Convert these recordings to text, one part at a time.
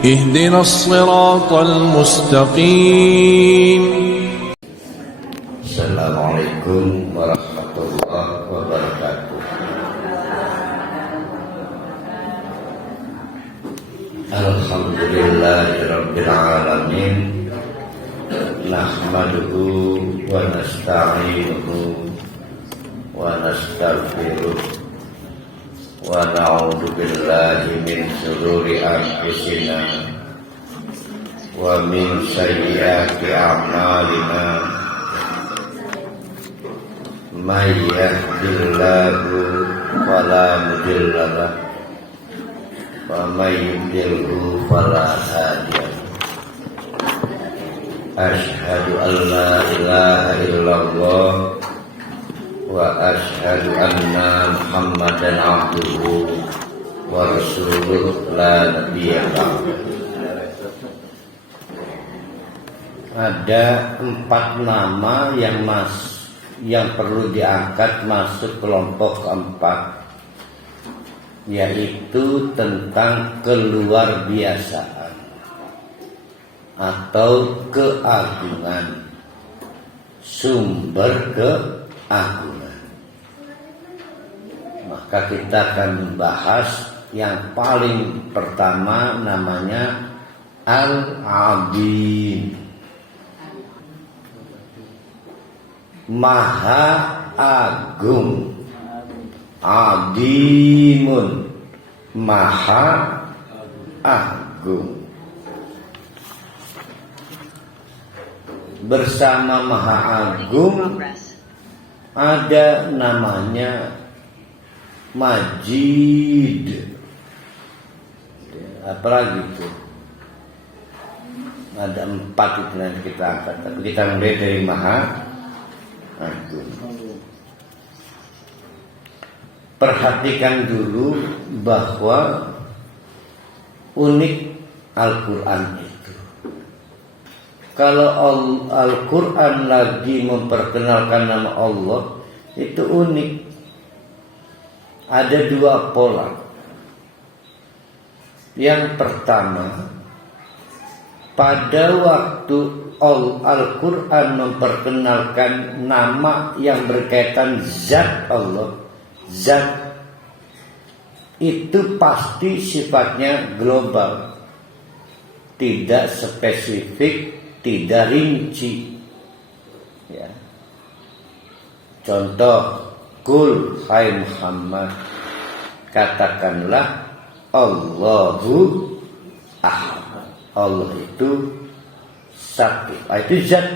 اهدنا الصراط المستقيم. Assalamualaikum warahmatullahi wabarakatuh. Alhamdulillahirabbil alamin. Nahmaduhu wa nasta'inuhu wa nastaghfiruh wa na'udzu billahi min shururi anfusina wa min sayyiati a'malina. May yahdihillahu fala mudilla lahu wa may yudlilhu fala hadiya lahu. Asyhadu an la ilaha illallah wa asyhadu anna Muhammadan abduhu wa rasuluh la nabiyya ba'dahu. Ada 4 nama yang perlu diangkat masuk kelompok keempat, yaitu tentang keluar biasaan atau keagungan, sumber keagungan. Maka kita akan membahas yang paling pertama, namanya Al-Azim, Maha Agung. Azimun, Maha Agung. Bersama Maha Agung ada namanya Majid. Apalagi itu? Ada 4 itu nanti kita angkat. Tapi kita mulai dari Maha Agung. Perhatikan dulu bahwa unik Al-Quran itu. Kalau Al-Quran lagi memperkenalkan nama Allah, itu unik. Ada 2 pola. Yang pertama, pada waktu Al-Quran memperkenalkan nama yang berkaitan zat Allah, zat itu pasti sifatnya global, tidak spesifik, tidak rinci. Ya. Contoh, Qul hai Muhammad, katakanlah Allahu Ahad. Allah itu satu, itu zat.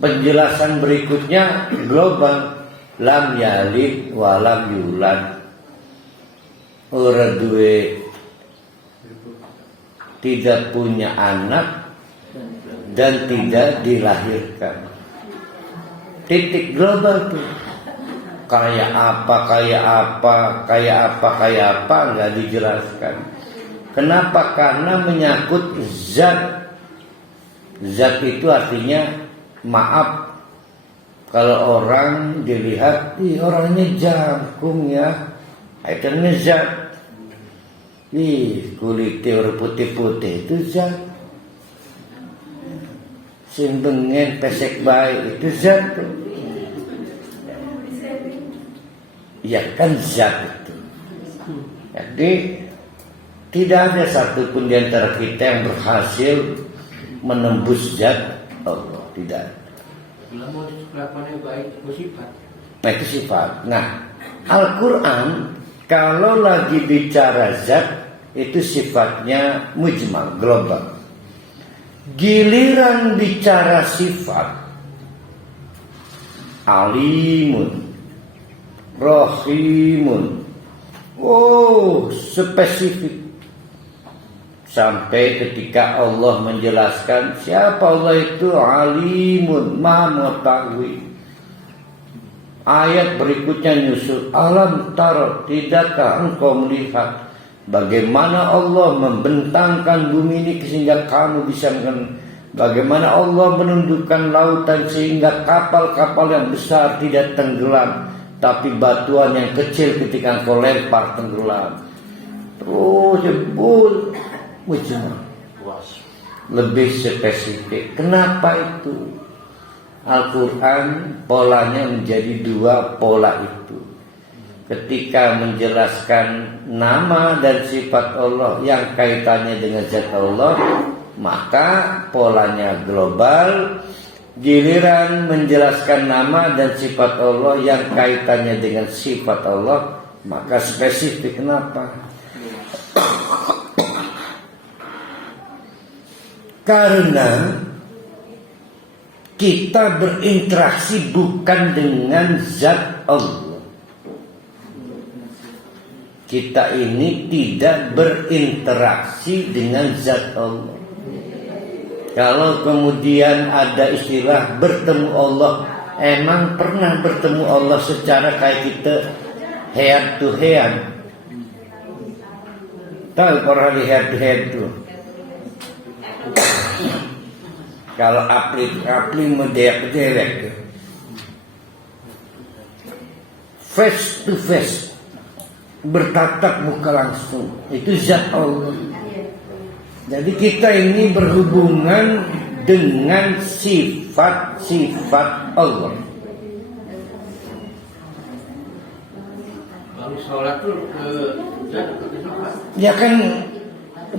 Penjelasan berikutnya global, lam yalid wa lam yulad, ora duwe, tidak punya anak dan tidak dilahirkan. Titik global tuh. Kayak apa nggak dijelaskan. Kenapa? Karena menyangkut zat. Zat itu artinya maaf, kalau orang dilihat, orangnya jangkung ya, itu zat. Kulitnya orang putih-putih itu zat. Sing bengen pesek baik itu zat. Ya kan zat itu. Jadi tidak ada satupun di antara kita yang berhasil menembus zat Allah. Tidak. Nah, itu sifat. Nah, Al-Quran kalau lagi bicara zat itu sifatnya mujmal, global. Giliran bicara sifat, alimun, rahimun, spesifik. Sampai ketika Allah menjelaskan siapa Allah itu, alimun, maha mengetahui. Ayat berikutnya nyusul, alam tara, tidakkah engkau melihat bagaimana Allah membentangkan bumi ini sehingga kamu bisa bagaimana Allah menundukkan lautan sehingga kapal-kapal yang besar tidak tenggelam, tapi batuan yang kecil ketika engkau lempar tenggelam. Oh, jebul. Mujmal. Lebih spesifik. Kenapa itu? Al-Quran polanya menjadi dua pola itu. Ketika menjelaskan nama dan sifat Allah yang kaitannya dengan zat Allah, maka polanya global. Giliran menjelaskan nama dan sifat Allah yang kaitannya dengan sifat Allah, maka spesifik. Kenapa? Karena kita berinteraksi bukan dengan zat Allah. Kita ini tidak berinteraksi dengan zat Allah. Kalau kemudian ada istilah bertemu Allah, emang pernah bertemu Allah secara kayak kita head to head? Tahu orang di head to head tuh? Kalau apli menderek face to face, bertatap muka langsung, itu zat Allah. Jadi kita ini berhubungan dengan sifat-sifat Allah. Kalau sholat tuh ke sifat. Ya kan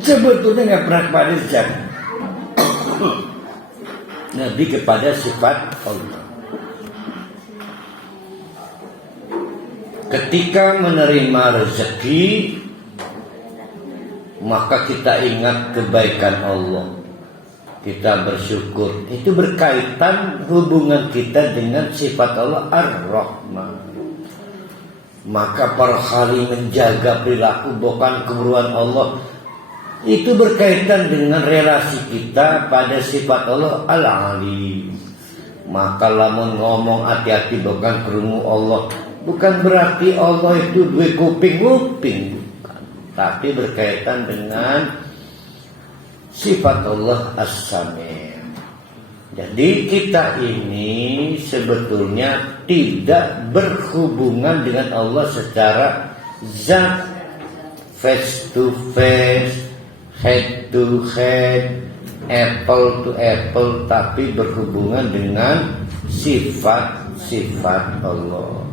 sebetulnya nggak pernah kepada zat. Nabi kepada sifat Allah. Ketika menerima rezeki, maka kita ingat kebaikan Allah. Kita bersyukur. Itu berkaitan hubungan kita dengan sifat Allah Ar-Rahman. Maka para kali menjaga perilaku bukan keburuan Allah, itu berkaitan dengan relasi kita pada sifat Allah Al-Alim. Maka lamun ngomong hati-hati bukan kerungu Allah, bukan berarti Allah itu dua kuping-kuping, tapi berkaitan dengan sifat Allah As-Sami'. Jadi kita ini sebetulnya tidak berhubungan dengan Allah secara zat, face to face, head to head, apple to apple, tapi berhubungan dengan sifat-sifat Allah.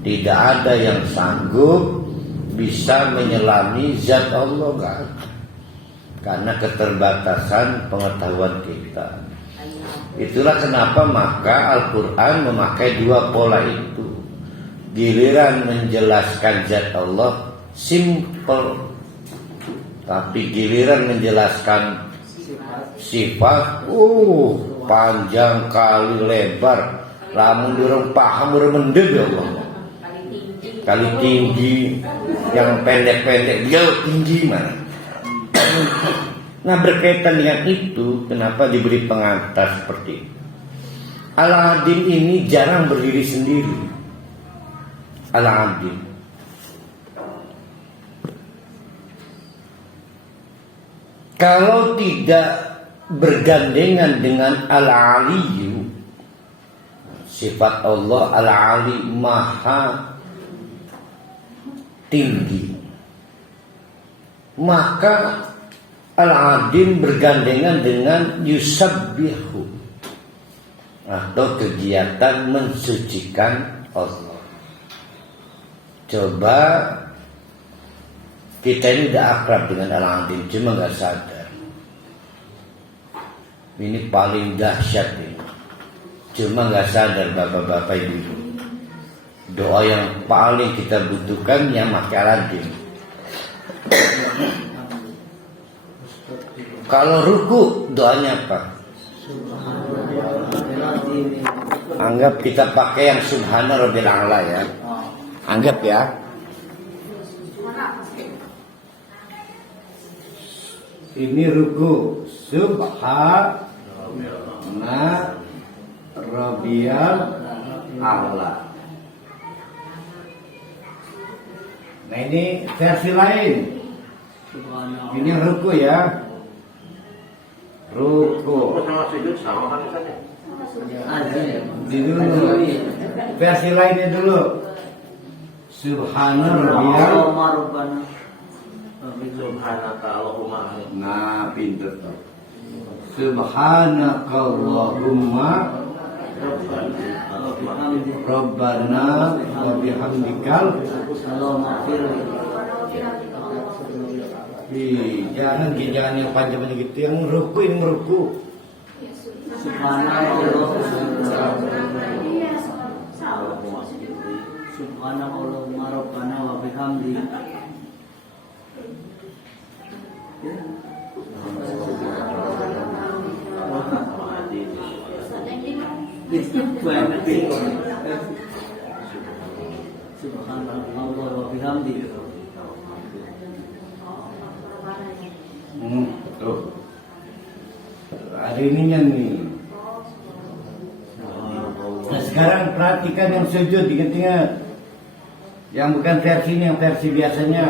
Tidak ada yang sanggup bisa menyelami zat Allah, kan? Karena keterbatasan pengetahuan kita. Itulah kenapa maka Al-Quran memakai dua pola itu. Giliran menjelaskan zat Allah simple, tapi giliran menjelaskan sifat panjang kali lebar. Lamun durung paham urang mendem ya Allah. Kali tinggi, yang pendek-pendek dia tinggi mana. Nah, berkaitan dengan itu, kenapa diberi pengantar seperti itu? Al-Adim ini jarang berdiri sendiri. Al-Adim. Kalau tidak bergandengan dengan Al-Aliyu, sifat Allah Al-Ali, maha tinggi, maka Al-Adim bergandengan dengan yusabbihu, atau kegiatan mensucikan Allah. Coba kita ini udah akrab dengan Al-Adim, cuma gak sadar. Ini paling dahsyat ini. Cuma gak sadar bapak-bapak ibu. Doa yang paling kita butuhkan yang pakai Al-Adim. Kalau ruku doanya apa? Anggap kita pakai yang Subhana Rabbil A'la ya. Anggap ya. Ini ruku Subhana Rabbiyal A'la. Nah ini versi lain. Ini ruku ya. Ruku. Dulu. Versi lainnya dulu. Subhana Rabbiyal Subhanaka Allahumma. Nah, pinter tuh. Subhanaka Allahumma Rabbana wa bihamdikal. Jangan yang panjang gitu, yang meruku. Subhanallah Rabbana wa bihamdi. Subhanallah wa bihamdi. Tuh. Hari ini nih. Nah, sekarang perhatikan yang sujud, ingat-ingat. Yang bukan versi ini, yang versi biasanya.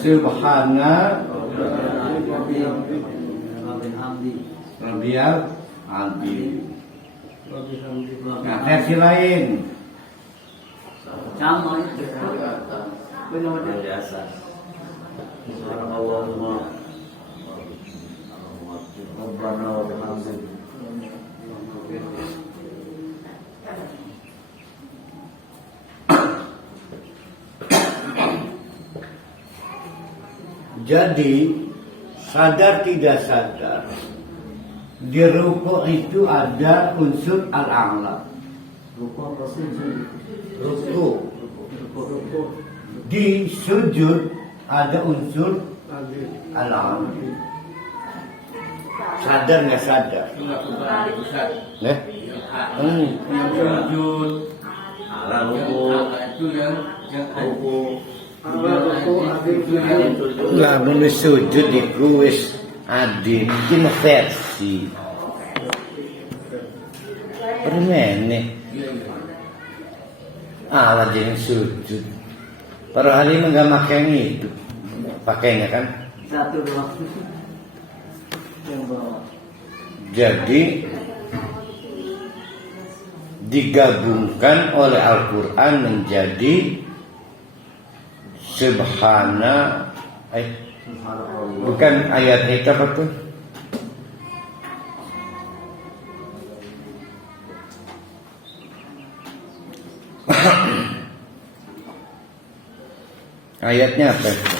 Subhana Rabbiyal Azim. Nah, versi lain. Sama. Biasa. Allahumma Rabbana wa bihamdik. Jadi sadar tidak sadar di rukuk itu ada unsur al-a'la. Rukuk. Di sujud ada unsur al-a'la. Sadar nggak sadar? Nah, Yang sujud, itu yang ruku. nggak boleh sujud di kuis adin ini versi permene ala jadi sujud para hari ini nggak pakai itu pakainya kan Satu doang. Yang bawah. jadi digabungkan oleh Al-Quran menjadi Subhana bukan ayat itu apa tuh? Ayatnya apa itu?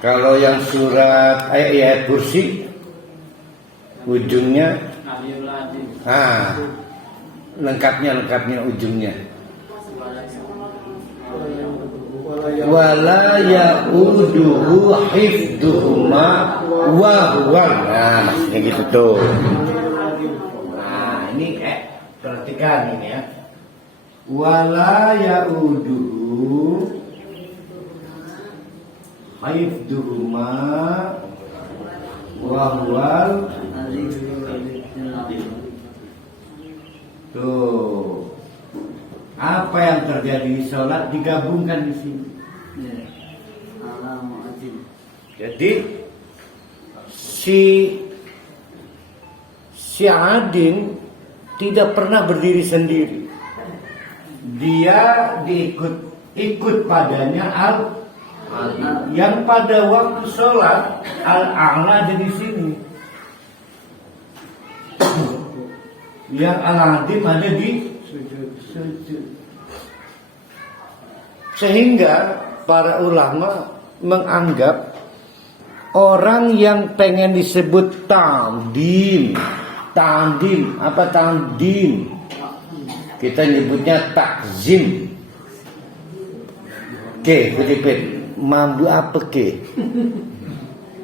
Kalau yang surat ayat kursi ujungnya lengkapnya ujungnya wala yauduhu hifduhuma wa huwa. Nah, maksudnya gitu tuh. Nah, ini perhatikan ini ya. Wala yauduhu hifduhuma wa huwa. Tuh. Apa yang terjadi di sholat digabungkan di sini. Jadi si Adin tidak pernah berdiri sendiri. Dia ikut padanya yang pada waktu sholat al-a'la ada di sini. Yang al-adim ada di sujud. Sehingga para ulama menganggap orang yang pengen disebut ta'dim, apa ta'dim? Kita nyebutnya takzim. Kutipin, mambu apa ke?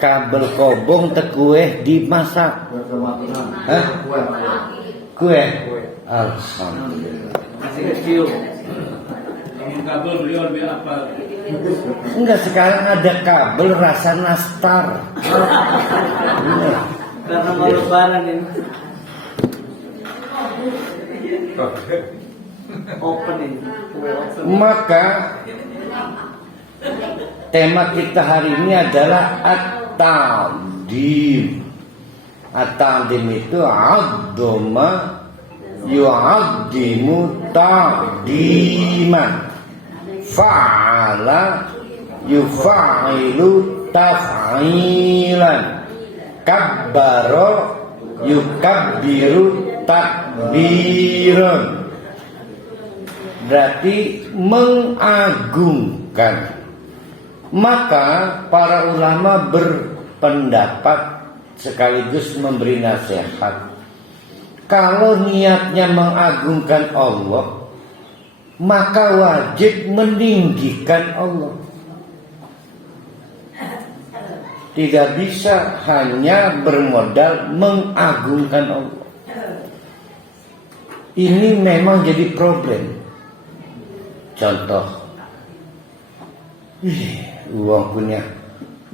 Kabel kobong tekueh dimasak. Hah? Kue. Alhamdulillah. Masih kecil. Kamu kabel beliau lebih apa? Enggak, sekarang ada kabel rasa nastar. Karena mau lebaran ini. Open ini. Maka tema kita hari ini adalah at-ta'dim. At-ta'dim itu 'azzama yu'azzimu ta'diman, fa'ala yufa'ilu taf'ilan, kabbaro yukabbiru takbiran. Berarti mengagungkan. Maka para ulama berpendapat sekaligus memberi nasihat, kalau niatnya mengagungkan Allah, maka wajib meninggikan Allah. Tidak bisa hanya bermodal mengagungkan Allah. Ini memang jadi problem. Contoh, uang punya,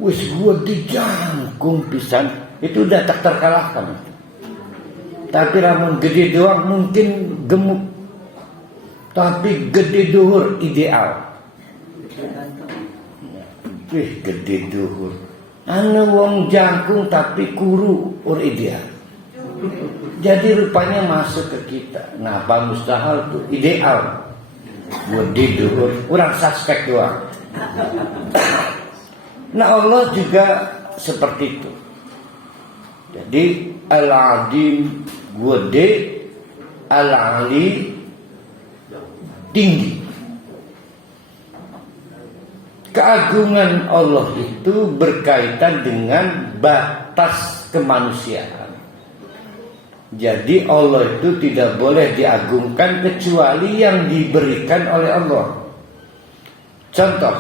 wis gua dijangkung pisan, itu udah tak terkalahkan. Tapi ramun gede doang mungkin gemuk, tapi gede duhur ideal. Gede duhur, anu wong jangkung tapi kuru or ideal. Jadi rupanya masuk ke kita. Nah, apa mustahil tuh ideal. Gede duhur, kurang suspek doang. Nah, Allah juga seperti itu. Jadi Al-Adim gede, Al-Ali tinggi. Keagungan Allah itu berkaitan dengan batas kemanusiaan. Jadi Allah itu tidak boleh diagungkan kecuali yang diberikan oleh Allah. Contoh,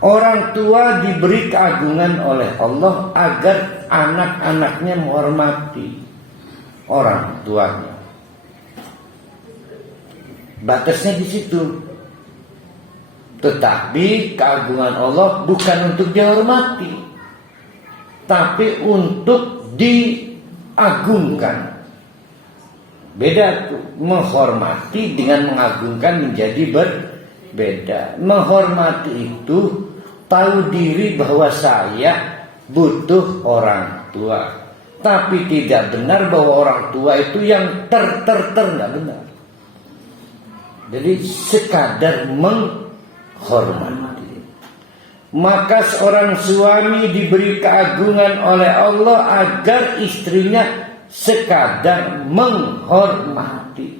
orang tua diberi keagungan oleh Allah agar anak-anaknya menghormati orang tuanya. Batasnya di situ. Tetapi keagungan Allah bukan untuk dihormati, tapi untuk diagungkan. Beda tuh, menghormati dengan mengagungkan menjadi berbeda. Menghormati itu tahu diri bahwa saya butuh orang tua, tapi tidak benar bahwa orang tua itu yang nggak benar. Jadi sekadar menghormati. Maka seorang suami diberi keagungan oleh Allah agar istrinya sekadar menghormati.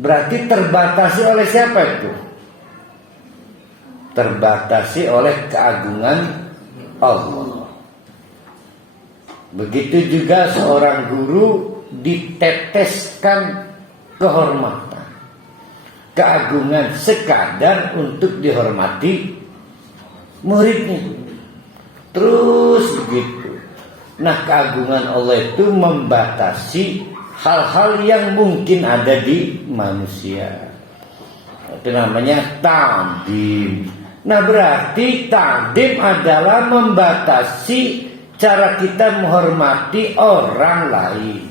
Berarti terbatasi oleh siapa itu? Terbatasi oleh keagungan Allah. Begitu juga seorang guru diteteskan kehormatan, keagungan sekadar untuk dihormati muridnya. Terus begitu. Nah, keagungan Allah itu membatasi hal-hal yang mungkin ada di manusia. Itu namanya ta'dim. Nah, berarti ta'dim adalah membatasi cara kita menghormati orang lain.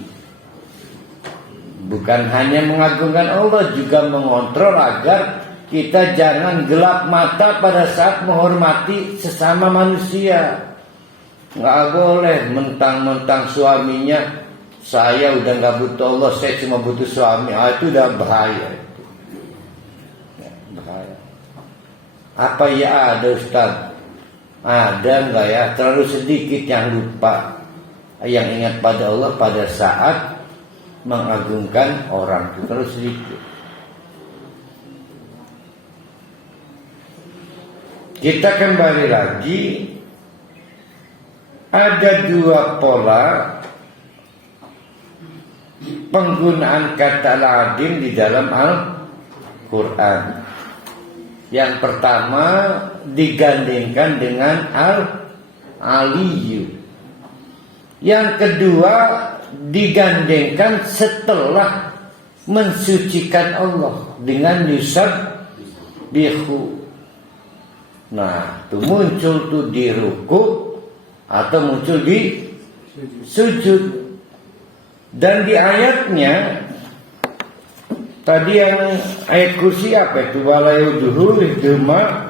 Bukan hanya mengagungkan Allah, juga mengontrol agar kita jangan gelap mata pada saat menghormati sesama manusia. Nggak boleh mentang-mentang suaminya, saya udah nggak butuh Allah, saya cuma butuh suami. Itu udah bahaya. Bahaya. Apa ya ada Ustaz? Ada nggak ya? Terlalu sedikit yang lupa, yang ingat pada Allah pada saat mengagungkan orang itu. Terlalu sedikit. Kita kembali lagi. Ada dua pola penggunaan kata al-adim di dalam Al-Quran. Yang pertama digandingkan dengan al-aliyu. Yang kedua digandingkan setelah mensucikan Allah dengan yusabbihu. Nah, itu muncul tuh di ruku atau muncul di sujud. Dan di ayatnya tadi yang ayat kursi apa itu? Walayuduhu lidhuma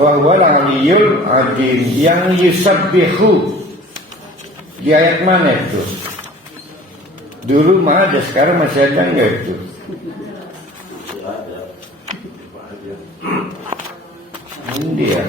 wa huwal aliyul adim. Yang yusabbihu di ayat mana itu? Dulu mah ada, sekarang masih ada nggak itu? Ini dia.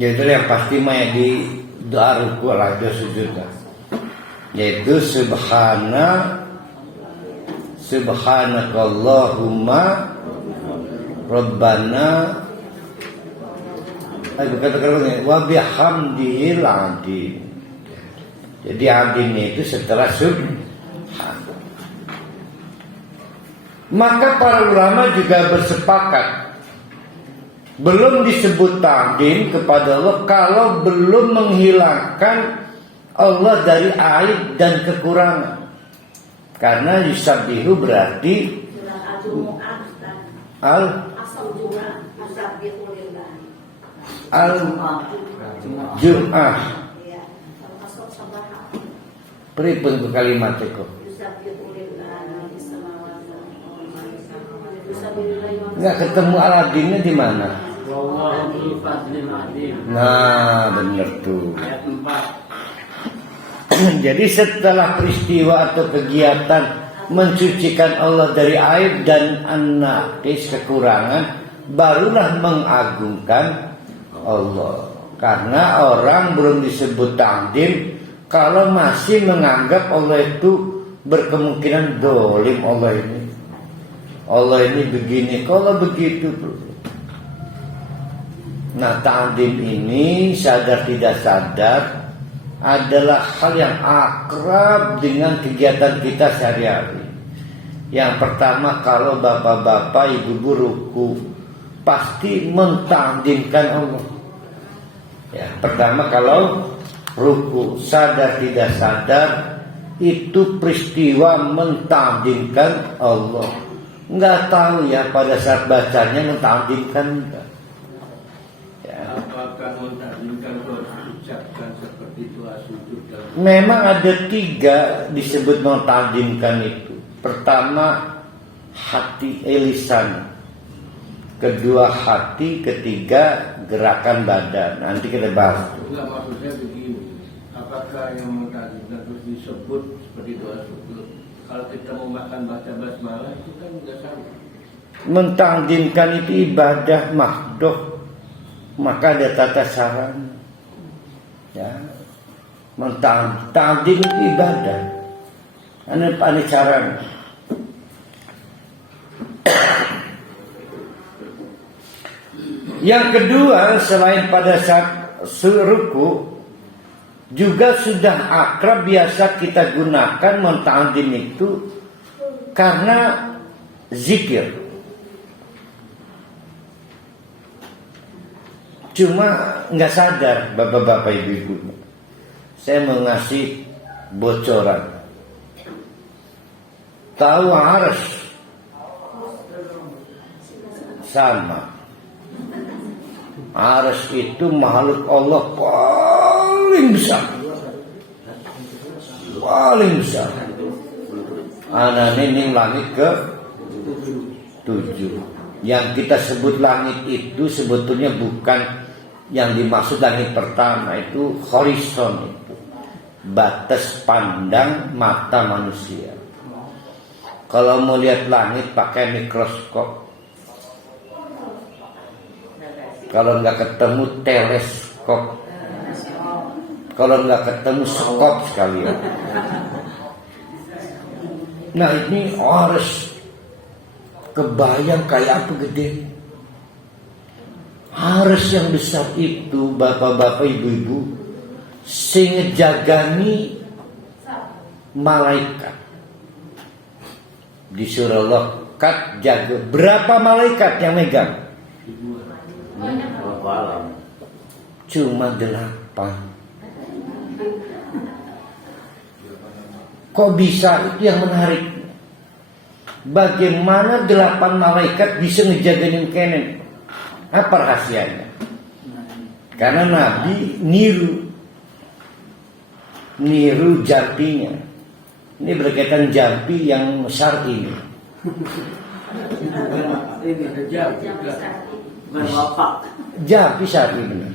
Yaitu yang pasti mah di doa ruku lah, doa sujud lah. Yaitu subhanakallahumma rabbana wa bihamdihil adin. Jadi adin itu setelah subhan. Maka para ulama juga bersepakat belum disebut ta'zim kepada Allah kalau belum menghilangkan Allah dari aib dan kekurangan. Karena yusabbihu berarti Jum'ah. Pripun ku kalimat itu? Enggak ketemu Aladinnya di mana? Nah, benar tuh. Jadi setelah peristiwa atau kegiatan mensucikan Allah dari aib dan an-naqis kekurangan, barulah mengagungkan Allah. Karena orang belum disebut ta'zim kalau masih menganggap Allah itu berkemungkinan dolim. Allah ini begini, kalau begitu bro. Nah, ta'zim ini sadar tidak sadar adalah hal yang akrab dengan kegiatan kita sehari-hari. Yang pertama, kalau bapak-bapak, ibu-ibu ruku, pasti menta'zimkan Allah. Ya, pertama kalau ruku, sadar tidak sadar itu peristiwa menta'zimkan Allah. Enggak tahu ya pada saat bacanya menta'zimkan enggak. Apakah menta'zimkan kalau ucapkan seperti doa sujud? Memang ada 3 disebut menta'zimkan itu. Pertama hati, lisan. Kedua hati, ketiga gerakan badan. Nanti kita bahas. Enggak, maksudnya begini. Apakah yang menta'zimkan terus disebut seperti doa sujud? Kalau kita mau makan baca basmalah itu kan enggak sama. Menta'zimkan itu ibadah mahdoh. Maka ada tata cara. Ya. Ta'zim itu ibadah. Ada cara. Yang kedua, selain pada saat ruku, juga sudah akrab biasa kita gunakan menta'zim itu karena zikir. Cuma nggak sadar bapak-bapak ibu-ibu. Saya mau ngasih bocoran. Tahu arsy sama. Arsy itu makhluk Allah paling besar. Paling besar. Ini langit ke 7. Yang kita sebut langit itu sebetulnya bukan yang dimaksud langit pertama, itu horizon, itu batas pandang mata manusia. Kalau mau lihat langit pakai mikroskop, kalau nggak ketemu teleskop, kalau nggak ketemu skop sekalian. Nah, ini harus kebayang kayak apa gede. Harus yang besar itu bapak-bapak ibu-ibu sing jagani malaikat. Disuruh Allah kat jaga. Berapa malaikat yang megang? Cuma 8. Kok bisa? Itu yang menarik. Bagaimana 8 malaikat bisa ngejagain kenen? Apa rahasianya? Karena Nabi niru jampinya. Ini berkaitan jampi yang syar'i ini. Ini Sejam juga. bukan wapak. Jampi syar'i benar.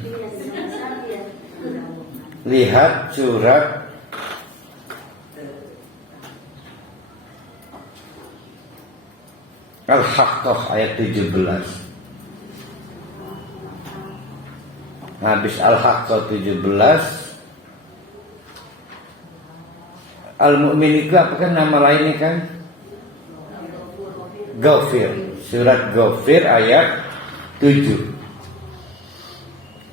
Lihat surat Al-Haqqah ayat 17. Habis Al-Haqqah 17, Al-Mu'min itu apa kan nama lainnya kan? Ghafir. Surat Ghafir ayat 7.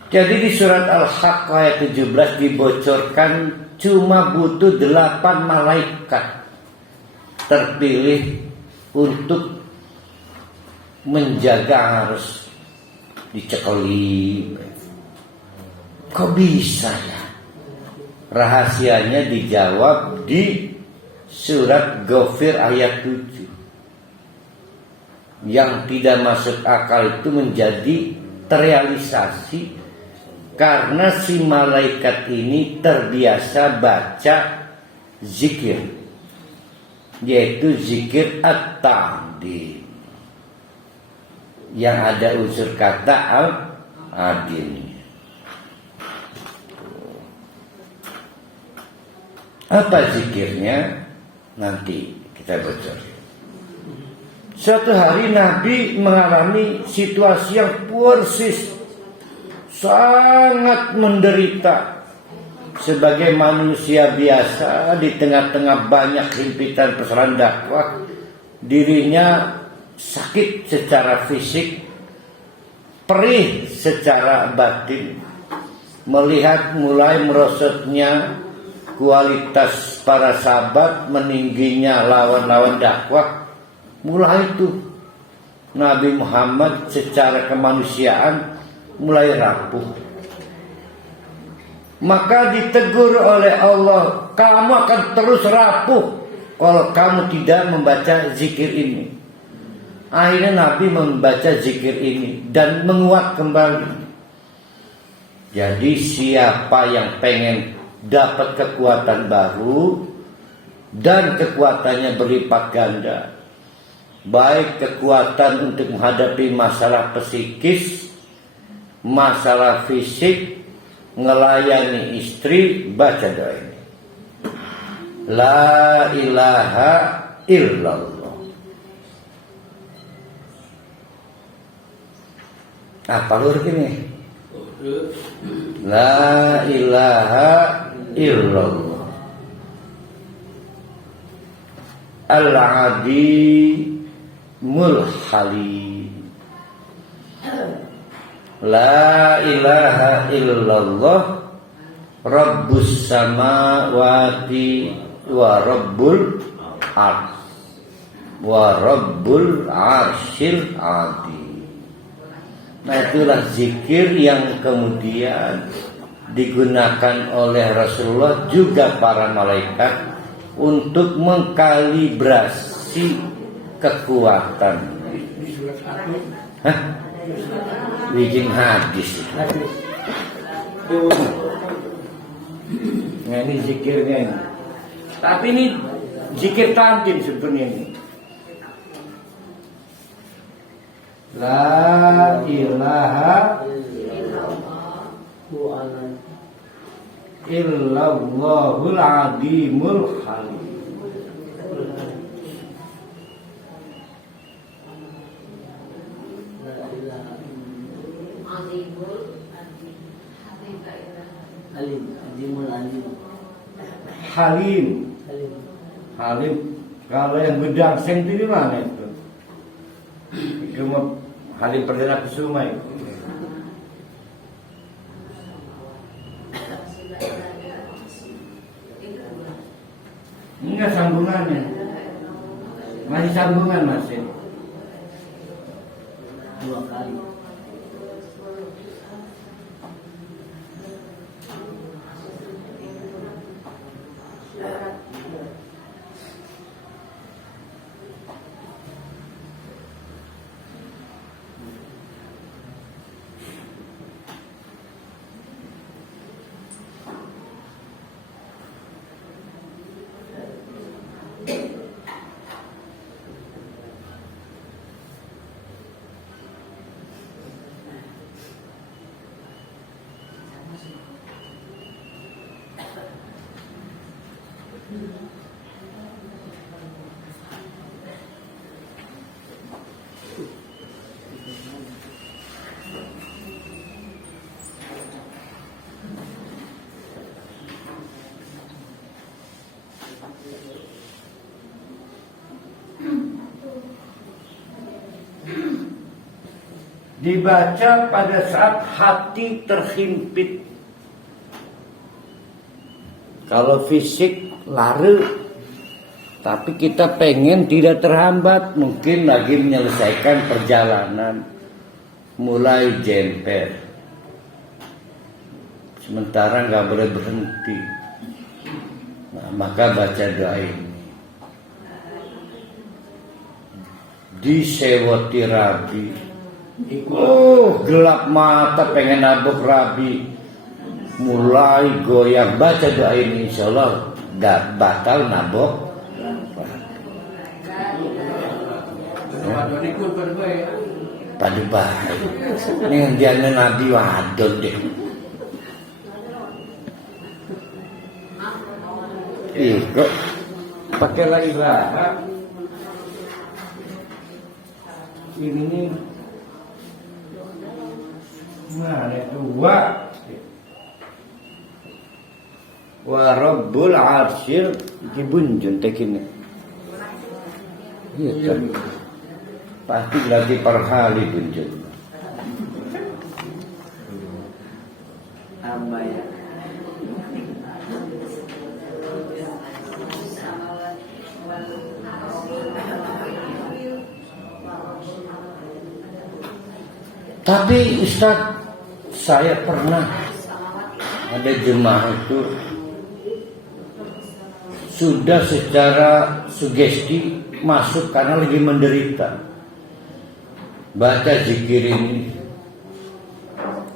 Jadi di surat Al-Haqqah ayat 17 dibocorkan cuma butuh 8 malaikat terpilih untuk menjaga harus dicekeli. Kok bisa ya? Rahasianya dijawab di surat Ghafir ayat 7. Yang tidak masuk akal itu menjadi terrealisasi karena si malaikat ini terbiasa baca zikir, yaitu zikir at-ta'dim yang ada unsur kata al-adil. Apa zikirnya? Nanti kita bocor. Suatu hari Nabi mengalami situasi yang persis sangat menderita sebagai manusia biasa di tengah-tengah banyak himpitan persoalan dakwah. Dirinya sakit secara fisik, perih secara batin, melihat mulai merosotnya kualitas para sahabat, meningginya lawan-lawan dakwah. Mulai itu Nabi Muhammad secara kemanusiaan mulai rapuh. Maka ditegur oleh Allah, kamu akan terus rapuh kalau kamu tidak membaca zikir ini. Akhirnya Nabi membaca zikir ini dan menguat kembali. Jadi siapa yang pengen dapat kekuatan baru dan kekuatannya berlipat ganda, baik kekuatan untuk menghadapi masalah psikis, masalah fisik, ngelayani istri, baca doa ini. La ilaha illallah. Apa lu ini? La ilaha illallah. Al-Adimul Halim. La ilaha illallah Rabbus samawati wa Rabbul ars wa Rabbul arsyil azim. Nah, itulah zikir yang kemudian digunakan oleh Rasulullah juga para malaikat untuk mengkalibrasi kekuatan. Hah? Wijing hadis. Nah, ini zikirnya ini. Tapi ini zikir tamkin sebetulnya ini. La ilaha illallahul adimul halim. Halim. Kalau yang bedang seng itu di mana itu? Itu mah Halim Perdana Kusuma itu. Enggak sambungannya. Masih sambungan masih. 2 kali. Dibaca pada saat hati terhimpit. Kalau fisik lari, tapi kita pengen tidak terhambat, mungkin lagi menyelesaikan perjalanan, mulai jemper, sementara nggak boleh berhenti. Nah, maka baca doa ini. Disewoti Rabi. Gelap mata pengen nabok Rabi, mulai goyang, baca doa ini, insya Allah gak bakal nabok. Pada baik ini yang dia Nabi wadon deh. Kok pakai la ilaha ini nih. Nah, dua wa rabbul arsyil dibunjun tekine. Iya kan. Pasti lagi perhali bunjun. Hamba ya. Tapi Ustaz, saya pernah ada jemaah itu sudah secara sugesti masuk karena lagi menderita, baca zikir ini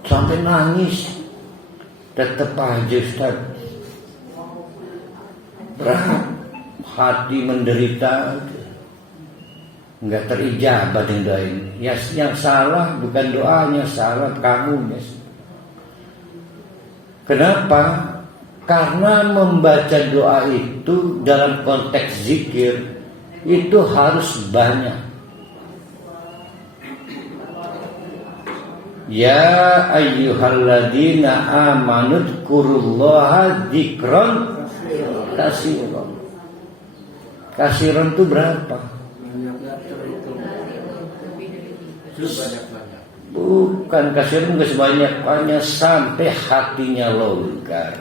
sampai nangis, tetap aja Ustaz berat, hati menderita, nggak terijabah dengan doa ini. Ya, yang salah bukan doanya, salah kamu. Yes. Kenapa? Karena membaca doa itu dalam konteks zikir itu harus banyak. Ya ayyuhalladzina amanu dzkurullaha dzikran katsiran. Katsiran itu berapa? Bukan katsiran, nggak sebanyak-banyak sampai hatinya longgar.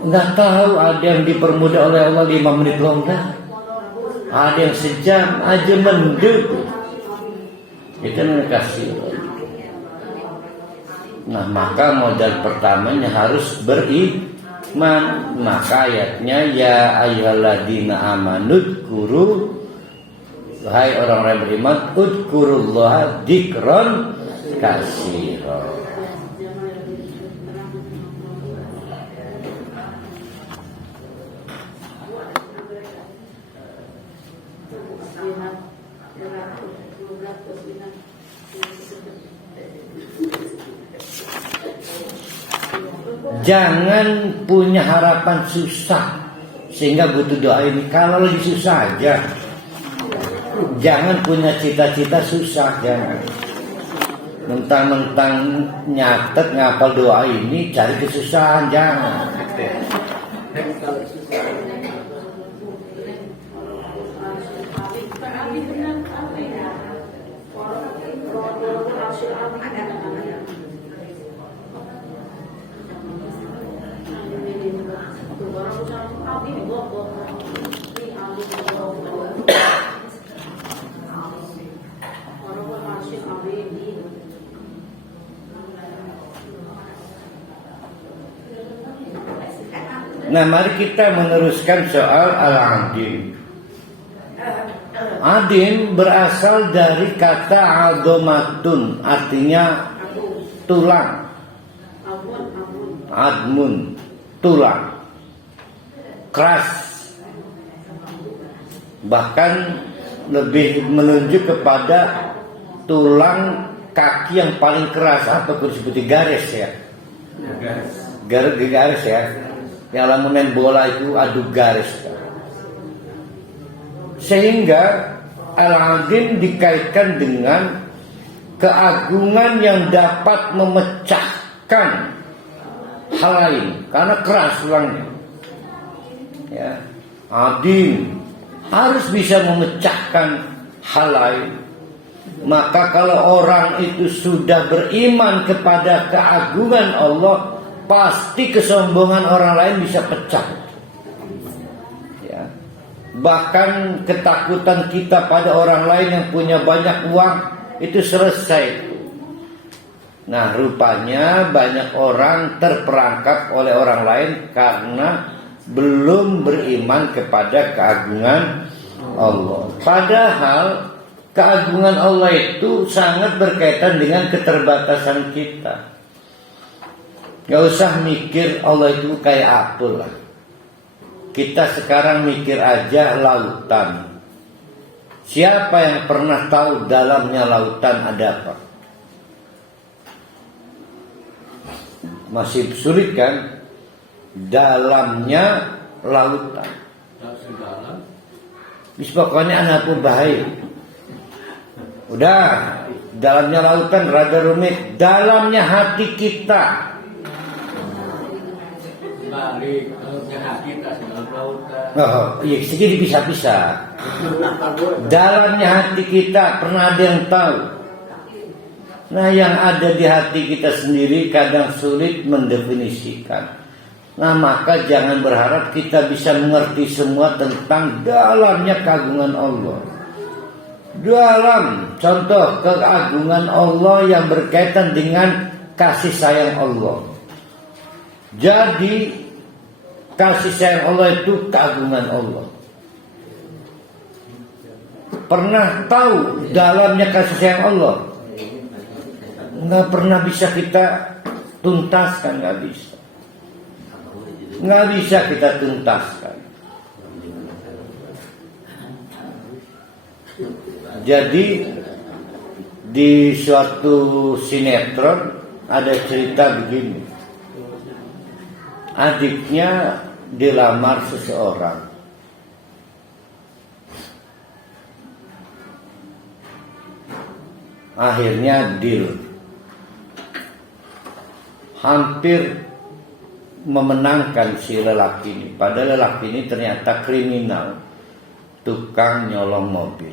Nggak tahu, ada yang dipermudah oleh Allah 5 menit longgar, ada yang sejam aja mendut. Itu namanya katsiran. Nah, maka modal pertamanya harus beriman. Maka ayatnya ya ayyuhalladzina amanu dzkuru, wahai orang-orang yang beriman, udzukurullaha dzikran katsiran. Jangan punya harapan susah sehingga butuh doa ini. Kalau lagi susah aja, jangan punya cita-cita susah, jangan. Mentang-mentang nyatet ngapal doa ini cari kesusahan, jangan. Nah, mari kita meneruskan soal al-adin. Adin berasal dari kata adomatun, artinya tulang. Admun, tulang, keras. Bahkan lebih menunjuk kepada tulang kaki yang paling keras. Apa disebut garis ya? Garis ya. Yang lamun main bola itu adu garis. Sehingga Al-Azim dikaitkan dengan keagungan yang dapat memecahkan hal lain karena keras tulangnya. Ya, Azim harus bisa memecahkan hal lain. Maka kalau orang itu sudah beriman kepada keagungan Allah, pasti kesombongan orang lain bisa pecah. Ya. Bahkan ketakutan kita pada orang lain yang punya banyak uang itu selesai. Nah, rupanya banyak orang terperangkap oleh orang lain karena belum beriman kepada keagungan Allah. Padahal keagungan Allah itu sangat berkaitan dengan keterbatasan kita. Gak usah mikir Allah itu kayak apa lah. Kita sekarang mikir aja lautan. Siapa yang pernah tahu dalamnya lautan ada apa? Masih sulit kan? Dalamnya lautan. Pokoknya anak pun bahaya. Udah, dalamnya lautan rada rumit. Dalamnya hati kita. Balik, dalamnya hati kita dalam lautan. Oh, iya, sedikit bisa-bisa. Dalamnya hati kita pernah ada yang tahu. Nah, yang ada di hati kita sendiri kadang sulit mendefinisikan. Nah, maka jangan berharap kita bisa mengerti semua tentang dalamnya keagungan Allah. Dalam contoh keagungan Allah yang berkaitan dengan kasih sayang Allah. Jadi kasih sayang Allah itu keagungan Allah. Pernah tahu dalamnya kasih sayang Allah? Nggak pernah bisa kita tuntaskan, nggak bisa. Nggak bisa kita tuntaskan. Jadi di suatu sinetron ada cerita begini. Adiknya dilamar seseorang. Akhirnya deal. Hampir memenangkan si lelaki ini. Padahal lelaki ini ternyata kriminal, tukang nyolong mobil.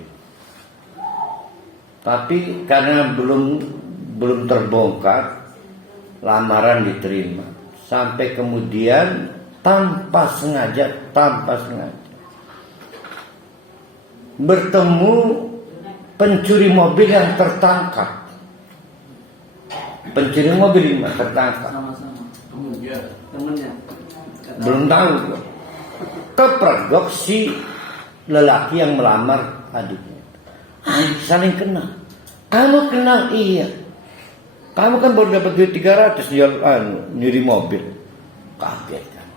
Tapi karena belum terbongkar, lamaran diterima. Sampai kemudian tanpa sengaja bertemu pencuri mobil yang tertangkap. Pencuri mobil yang tertangkap. Temennya. Belum tahu. Kepergok si lelaki yang melamar adiknya. Saling kenal. Kamu kenal? Iya. Kamu kan baru dapat duit 300 nyuri mobil. Kaget kan.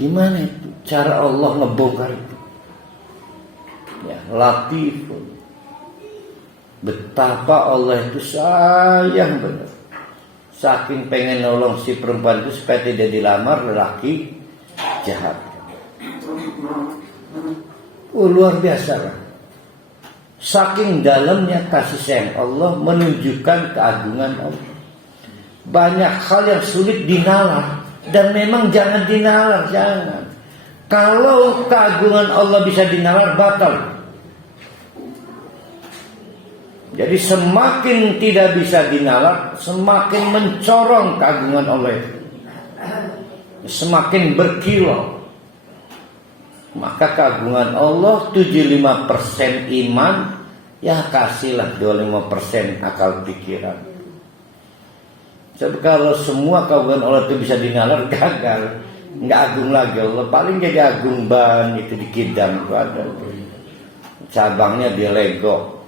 Gimana itu cara Allah ngebongkar itu? Ya, latifun. Betapa Allah itu sayang benar. Saking pengen nolong si perempuan itu supaya tidak dilamar lelaki jahat. Luar biasa kan? Saking dalamnya kasih sayang Allah menunjukkan keagungan Allah. Banyak hal yang sulit dinalar. Dan memang jangan dinalar, jangan. Kalau keagungan Allah bisa dinalar, batal. Jadi semakin tidak bisa dinalar, semakin mencorong keagungan Allah itu. Semakin berkilau. Maka keagungan Allah 75% iman, ya kasihlah 25% akal pikiran. Sebab kalau semua keagungan Allah itu bisa dinalar, gagal. Nggak agung lagi Allah. Paling jadi agung ban itu di Kidang itu ada. Cabangnya di Lego.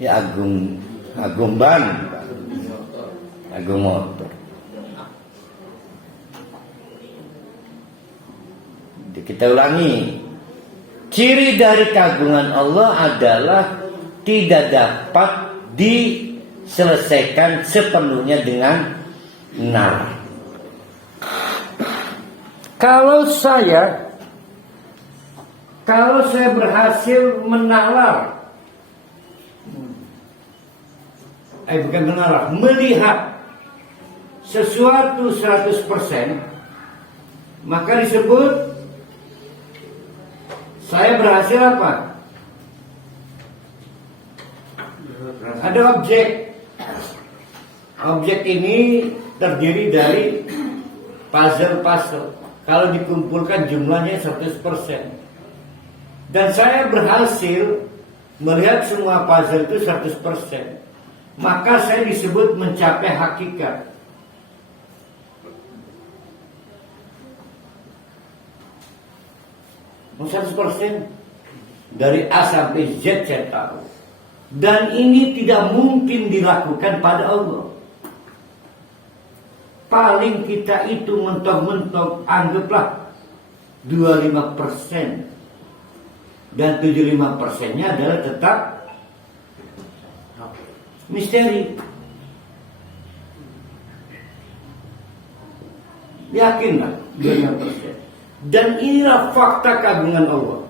Ya agung ban, agung motor. Kita ulangi. Ciri dari keagungan Allah adalah tidak dapat diselesaikan sepenuhnya dengan nalar. Kalau saya berhasil melihat sesuatu 100%, maka disebut saya berhasil apa? Ada objek. Objek ini terdiri dari puzzle. Kalau dikumpulkan jumlahnya 100%. Dan saya berhasil melihat semua puzzle itu 100%. Maka saya disebut mencapai hakikat. Mau 100% dari A sampai Z saya tahu. Dan ini tidak mungkin dilakukan pada Allah. Paling kita itu mentok-mentok anggaplah 25%. Dan 75%-nya adalah tetap misteri. Yakinlah 25%. Dan inilah fakta keagungan Allah.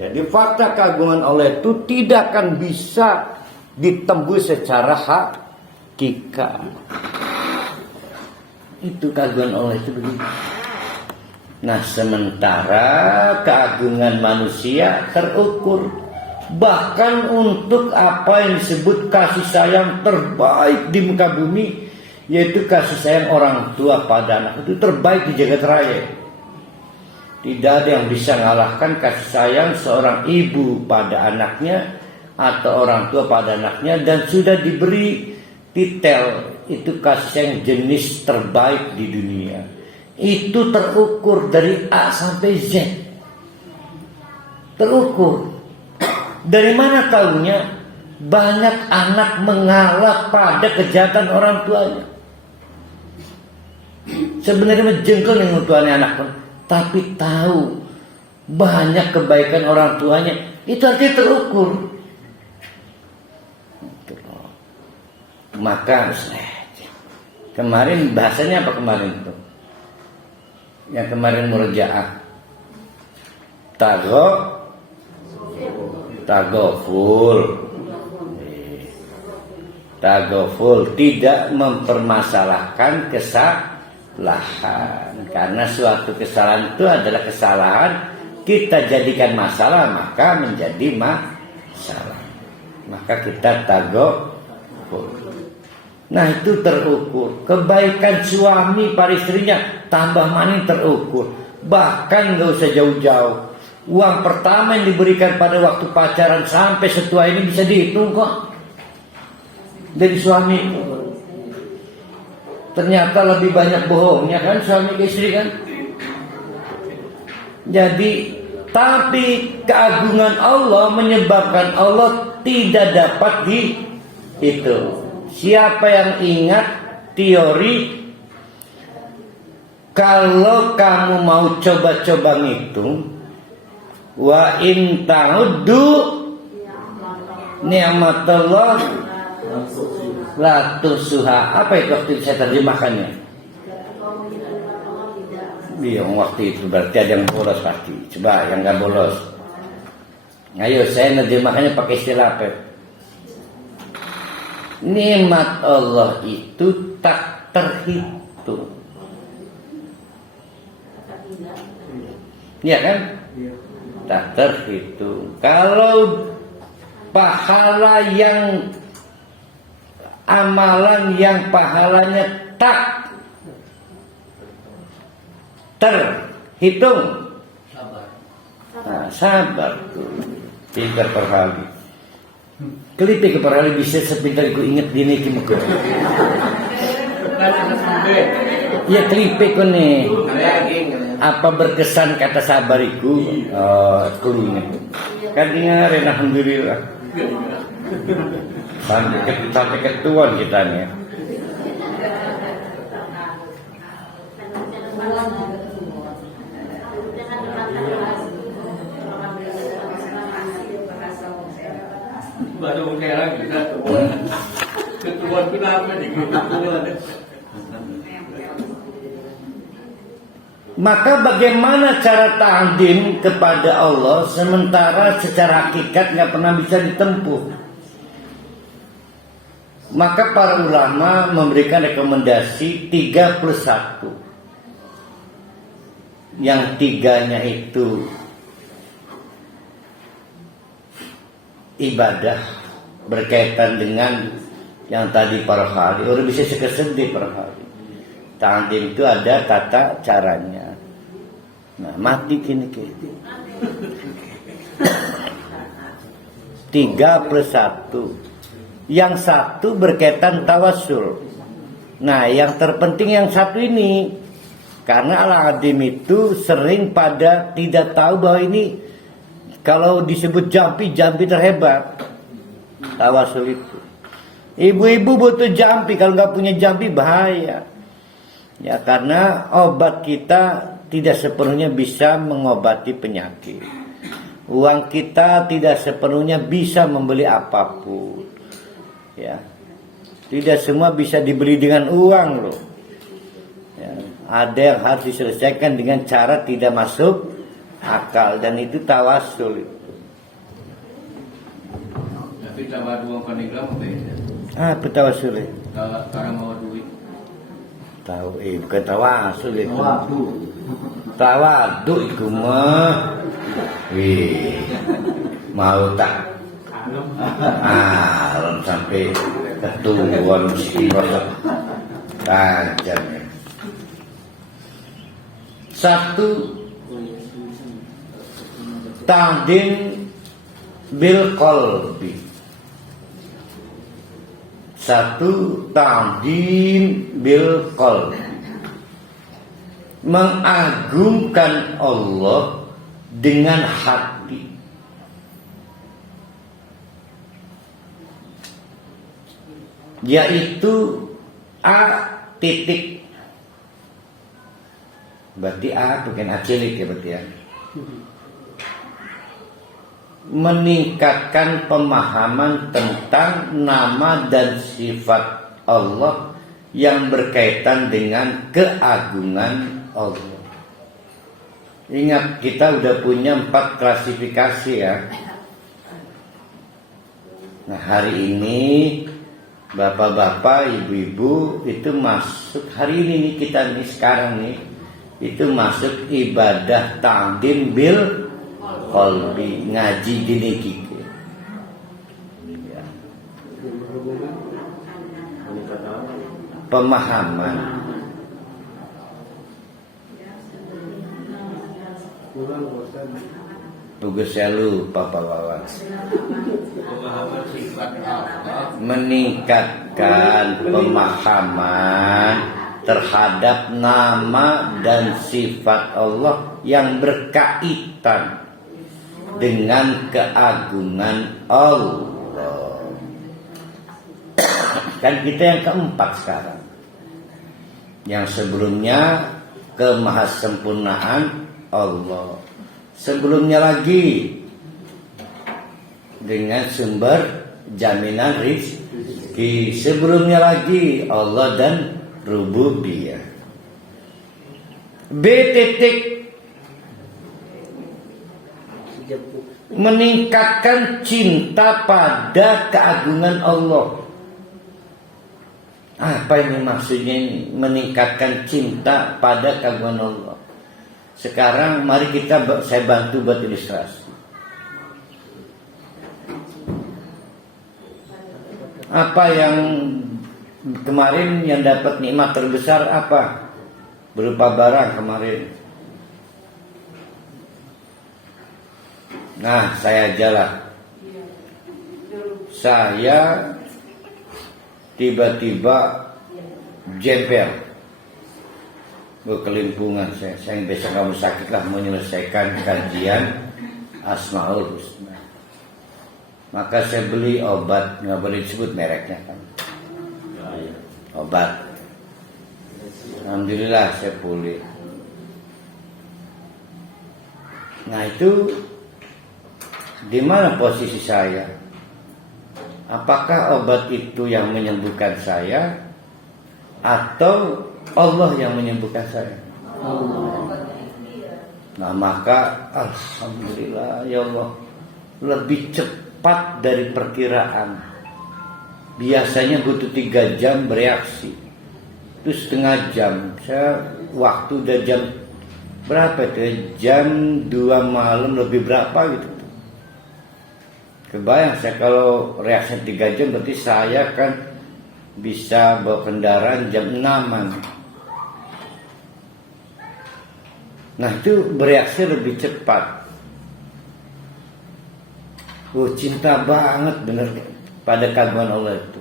Jadi fakta keagungan Allah itu tidak akan bisa ditembus secara hakikat. Itu keagungan Allah itu begitu. Nah, sementara keagungan manusia terukur. Bahkan untuk apa yang disebut kasih sayang terbaik di muka bumi, yaitu kasih sayang orang tua pada anak, itu terbaik di jagat raya. Tidak ada yang bisa mengalahkan kasih sayang seorang ibu pada anaknya atau orang tua pada anaknya, dan sudah diberi titel itu kasih sayang jenis terbaik di dunia. Itu terukur dari A sampai Z. Terukur. Dari mana tahunya? Banyak anak mengalah pada kejahatan orang tuanya. Sebenarnya menjengkel yang tuanya anak pun, tapi tahu banyak kebaikan orang tuanya. Itu artinya terukur. Maka kemarin bahasanya apa kemarin itu? Yang kemarin murja'ah. Tagoful tidak mempermasalahkan kesalahan, karena suatu kesalahan itu adalah kesalahan, kita jadikan masalah maka menjadi masalah, maka kita tagoful. Nah, itu terukur. Kebaikan suami pada istrinya tambah maning terukur. Bahkan gak usah jauh-jauh, uang pertama yang diberikan pada waktu pacaran sampai setua ini bisa dihitung kok dari suami. Ternyata lebih banyak bohongnya kan suami ke istri kan. Jadi, tapi keagungan Allah menyebabkan Allah tidak dapat dihitung. Siapa yang ingat teori kalau kamu mau coba-coba ngitung, wa in ta'uddu ni'matallah la tuhsuha. Apa itu waktu saya terjemahkannya? Iya, waktu itu berarti ada yang bolos pasti. Coba yang nggak bolos. Ayo, saya terjemahkannya pakai istilah apa? Nikmat Allah itu tak terhitung. Ya kan? Tak terhitung. Kalau pahala yang amalan yang pahalanya tak terhitung, sabar tuh. Pintar perhali. Kelipik keperhali bisa sepintar ku inget dini kimuku. Ya kelipik ku nih. Apa berkesan kata sabariku? Ku inget. Kan dengar, alhamdulillah. Sampai ketuan kita nih. Baru kayak lagi ketuan kenapa nih ketuan? Maka bagaimana cara ta'zim kepada Allah sementara secara hakikat nggak pernah bisa ditempuh? Maka para ulama memberikan rekomendasi 3+1. Yang 3-nya itu ibadah berkaitan dengan yang tadi para hari. Orang bisa sekesedih para hari. Ta'zim itu ada tata caranya. Nah, mati kini. 3+1. Yang satu berkaitan tawasul. Nah, yang terpenting yang satu ini. Karena Al-Adim itu sering pada tidak tahu bahwa ini kalau disebut jampi terhebat. Tawasul itu. Ibu-ibu butuh jampi, kalau nggak punya jampi bahaya. Ya, karena obat kita tidak sepenuhnya bisa mengobati penyakit. Uang kita tidak sepenuhnya bisa membeli apapun. Ya. Tidak semua bisa dibeli dengan uang loh. Ya. Ada yang harus diselesaikan dengan cara tidak masuk akal, dan itu tawasul itu. Tapi tawadhu panigram apa ya? Apa tawasul itu? Kalau mau duit. Tahu, bukan tawasul itu. Tawadu itu mah. Wih, mau tak? Belum sampai ketuan mesti tajam ya. Satu, ta'zim bil qalbi. Satu, ta'zim bil qalbi. Mengagungkan Allah dengan hati. Yaitu A titik. Berarti A bukan A cilik ya berarti ya. Meningkatkan pemahaman tentang nama dan sifat Allah yang berkaitan dengan keagungan Allah. Ingat, kita udah punya 4 klasifikasi ya. Nah, hari ini bapak-bapak, ibu-ibu itu masuk, hari ini nih kita nih sekarang nih itu masuk ibadah ta'zim bil qalbi, ngaji gini gitu. Ya. Pemahaman. Tugas saya lupa Pak Wawan. Meningkatkan pemahaman terhadap nama dan sifat Allah yang berkaitan dengan keagungan Allah. Kan kita yang keempat sekarang. Yang sebelumnya kemahasempurnaan Allah. Sebelumnya lagi dengan sumber jaminan rizki. Sebelumnya lagi Allah dan rububiyah. B titik, meningkatkan cinta pada keagungan Allah. Apa ini maksudnya ini? Meningkatkan cinta pada keagungan Allah. Sekarang mari saya bantu buat ilustrasi. Apa yang kemarin yang dapat nikmat terbesar apa? Berupa barang kemarin. Nah, saya ajalah. Saya tiba-tiba jemper. Kelimpungan saya yang besok kamu sakit lah menyelesaikan kajian Asmaul Husna. Maka saya beli obat, nggak boleh disebut mereknya kan. Obat. Alhamdulillah saya pulih. Nah itu di mana posisi saya? Apakah obat itu yang menyembuhkan saya atau Allah yang menyembuhkan saya? Allah. Nah maka alhamdulillah ya Allah, lebih cepat dari perkiraan. Biasanya butuh 3 jam bereaksi, itu setengah jam. Saya waktu udah jam berapa itu ya? Jam 2 malam lebih berapa gitu. Kebayang saya kalau reaksi 3 jam, berarti saya kan bisa bawa kendaraan jam 6-an. Nah itu bereaksi lebih cepat. Cinta banget bener pada keagungan Allah itu.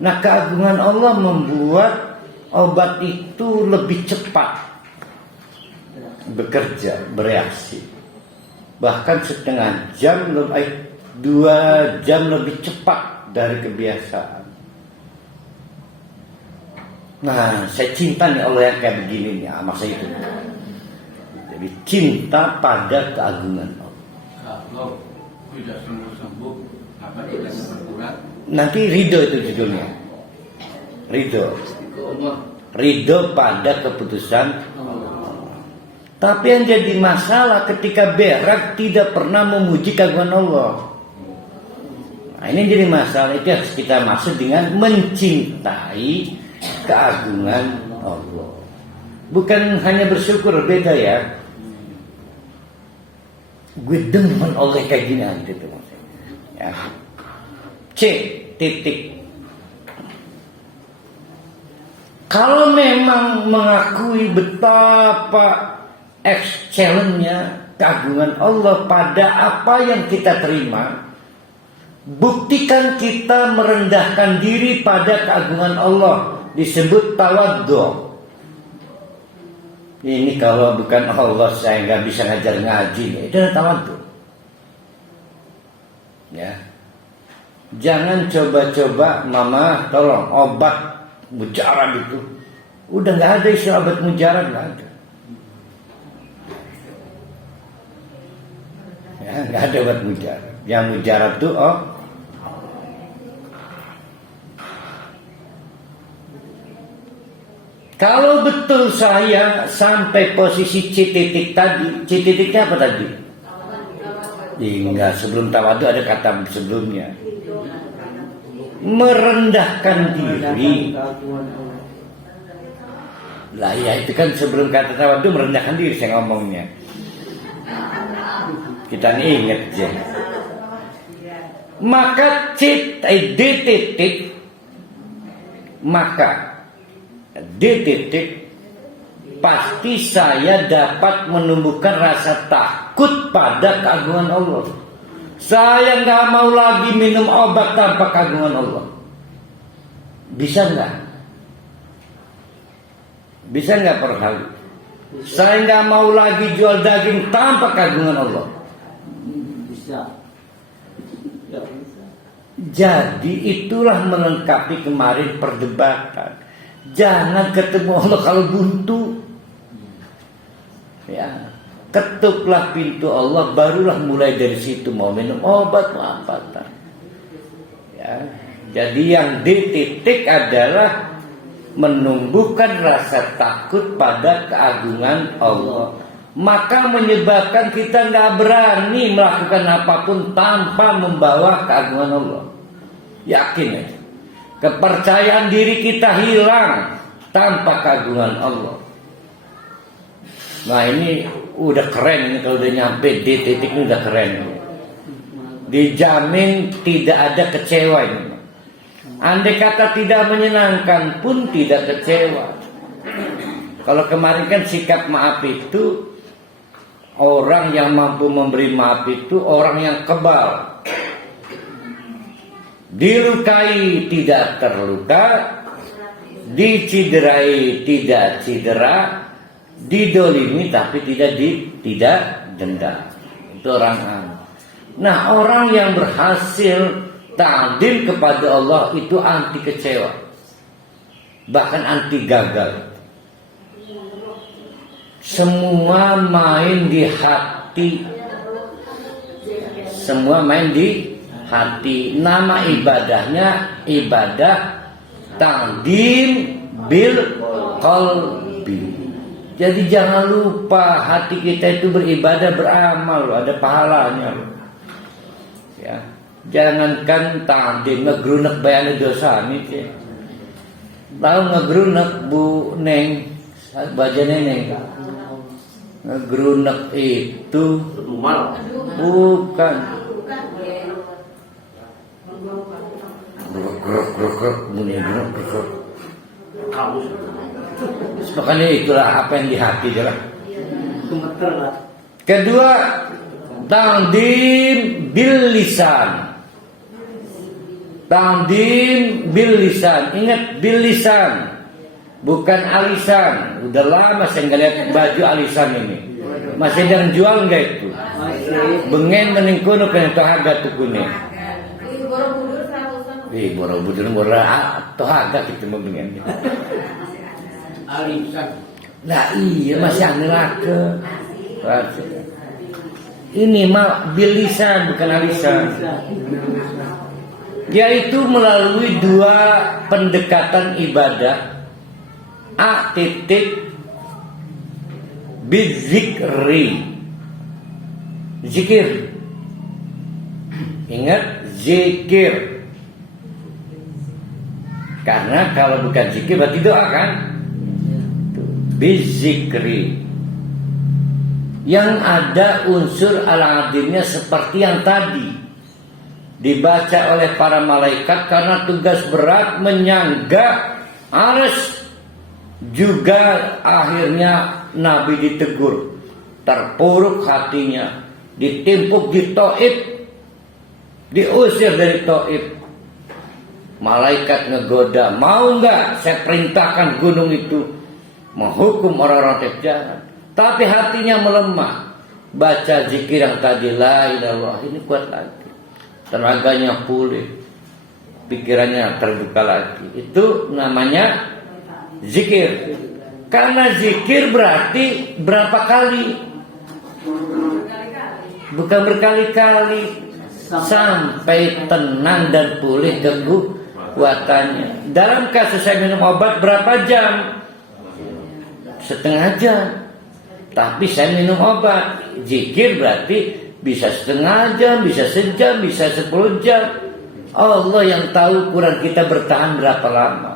Nah keagungan Allah membuat obat itu lebih cepat bekerja, bereaksi. Bahkan setengah jam, 2 jam lebih cepat dari kebiasaan. Nah saya cinta nih Allah yang kayak begini nih, masa itu. Jadi cinta pada keagungan Allah. Kalau tidak sembuh-sembuh, apa tidak berkurang? Nanti ridho itu judulnya. Ridho pada keputusan Allah. Tapi yang jadi masalah ketika berak tidak pernah memuji keagungan Allah. Nah ini jadi masalah, itu harus kita maksud dengan mencintai keagungan Allah. Bukan hanya bersyukur, beda ya. Gue demen Allah kayak gini aja tuh maksudnya. Ya. C. Kalau memang mengakui betapa excellentnya keagungan Allah pada apa yang kita terima, buktikan kita merendahkan diri pada keagungan Allah, disebut tawadhu. Ini kalau bukan Allah saya nggak bisa ngajar ngaji, itu tawadhu. Ya, jangan coba-coba, mama tolong obat mujarab itu, udah nggak ada istilah obat mujarab, nggak ada. Ya, nggak ada obat mujarab. Yang mujarab tuh kalau betul saya sampai posisi C titik tadi, C titiknya apa tadi? Enggak, sebelum tawadhu ada kata sebelumnya. Merendahkan diri. Lah ya itu kan sebelum kata tawadhu merendahkan diri saya ngomongnya. Kita ingat aja. Maka D titik, maka D titik, pasti saya dapat menumbuhkan rasa takut pada keagungan Allah. Saya nggak mau lagi minum obat tanpa keagungan Allah. Bisa nggak? Bisa nggak per hari? Saya nggak mau lagi jual daging tanpa keagungan Allah. Bisa. Ya, bisa. Jadi itulah melengkapi kemarin perdebatan. Jangan ketemu Allah kalau buntu. Ya, ketuklah pintu Allah, barulah mulai dari situ mau minum obat mau apa. Ya, jadi yang D titik adalah menumbuhkan rasa takut pada keagungan Allah. Maka menyebabkan kita nggak berani melakukan apapun tanpa membawa keagungan Allah. Yakin ya? Kepercayaan diri kita hilang tanpa keagungan Allah. Nah ini udah keren ini, kalau udah nyampe D titik ini udah keren. Dijamin tidak ada kecewa ini. Andai kata tidak menyenangkan pun tidak kecewa. Kalau kemarin kan sikap maaf itu, orang yang mampu memberi maaf itu orang yang kebal. Dilukai tidak terluka, diciderai tidak cedera, didolimi tapi tidak dendam. Itu orang. Nah orang yang berhasil ta'dil kepada Allah itu anti kecewa, bahkan anti gagal. Semua main di hati. Semua main di hati. Nama ibadahnya ibadah ta'dim bil qalbi. Jadi jangan lupa hati kita itu beribadah, beramal loh, ada pahalanya loh. Ya, jangankan ta'dim ngegrunek bayane dosa nih. Tahu ngegrunek Bu Neng, baca Neneng. Ngegrunek itu Rumal. bukan grok bunyi grok. Kamu. Makanya itulah apa yang di hati jelas. Gemeter lah. Kedua, ta'dim bil lisan. Ta'dim bil lisan. Ingat bil lisan, bukan alisan. Udah lama saya nggak lihat baju alisan ini. Masih ada yang jual nggak itu? Masih. Bengen mending kuno kena tohaga tuh kuning. Borobudur tohaga gitu mau bengen. Alisan. Nah iya masih aneh lagi. Ini mah bilisan bukan alisan. Yaitu melalui dua pendekatan ibadah. A titik bizikri, zikir. Ingat zikir. Karena kalau bukan zikir berarti doa kan? Bizikri. Yang ada unsur al-adimnya seperti yang tadi dibaca oleh para malaikat karena tugas berat menyangga arsy. Juga akhirnya Nabi ditegur, terpuruk hatinya, ditimpuk di Taif, diusir dari Taif. Malaikat ngegoda, mau nggak saya perintahkan gunung itu menghukum orang-orang Taif? Jangan. Tapi hatinya melemah. Baca zikir yang tadi la ilaha illallah, ini kuat lagi. Tenaganya pulih, pikirannya terbuka lagi. Itu namanya zikir. Karena zikir berarti berapa kali? Bukan berkali-kali. Sampai tenang dan pulih kekuatannya. Dalam kasus saya minum obat berapa jam? Setengah jam. Tapi saya minum obat. Zikir berarti bisa setengah jam, bisa sejam, bisa 10 jam. Allah yang tahu ukuran kita bertahan berapa lama.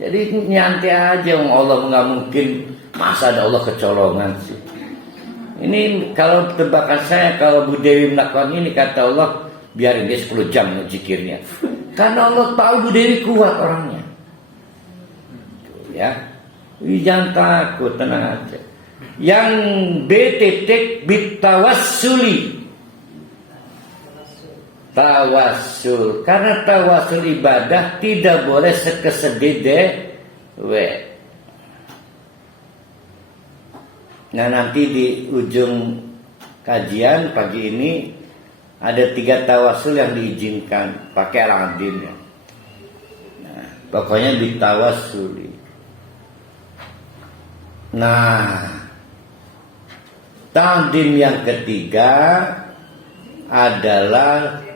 Jadi nyantai aja, Allah nggak mungkin, masa ada Allah kecolongan sih. Ini kalau tebakan saya, kalau Bu Dewi melakukan ini kata Allah, biarin dia 10 jam zikirnya. Karena Allah tahu Bu Dewi kuat orangnya. Ya, jangan takut, tenang aja. Yang B titik bitawassuli. Tawassul, karena tawassul ibadah tidak boleh sekesedih dewe. Nah nanti di ujung kajian pagi ini ada 3 tawassul yang diizinkan pakai al-adimnya. Nah, pokoknya bitawassuli. Nah, ta'dim yang ketiga adalah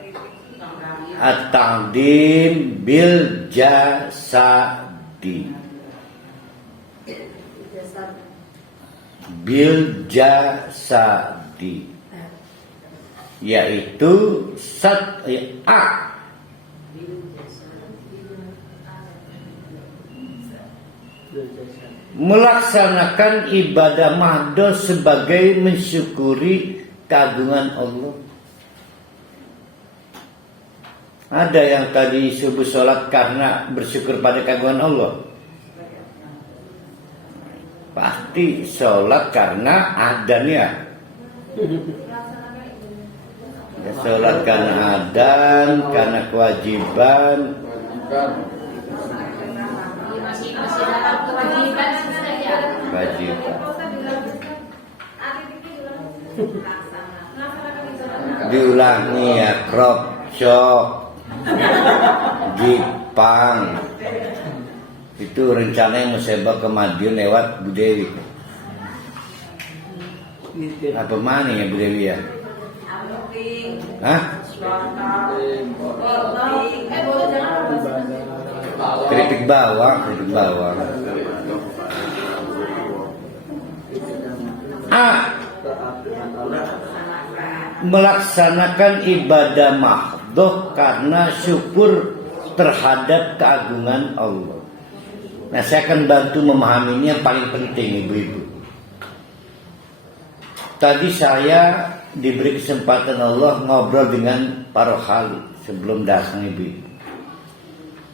at-ta'dim bil jasadi. Bil jasadi, yaitu melaksanakan ibadah mahdoh sebagai mensyukuri keagungan Allah. Ada yang tadi subuh sholat karena bersyukur pada keagungan Allah. Pasti sholat karena adanya. Ya, sholat karena adan, karena kewajiban. Kewajiban. Diulangi ya, crop chop, Jipang. Itu rencananya mau saya bawa ke Madiun lewat Bu Dewi. Apa mana ya Bu Dewi ya? Hah? Keripik bawang, keripik bawang. melaksanakan ibadah mahdhah karena syukur terhadap keagungan Allah. Nah, saya akan bantu memahami ini yang paling penting, ibu-ibu. Tadi saya diberi kesempatan Allah ngobrol dengan Pak Rohali sebelum datang ibu-ibu.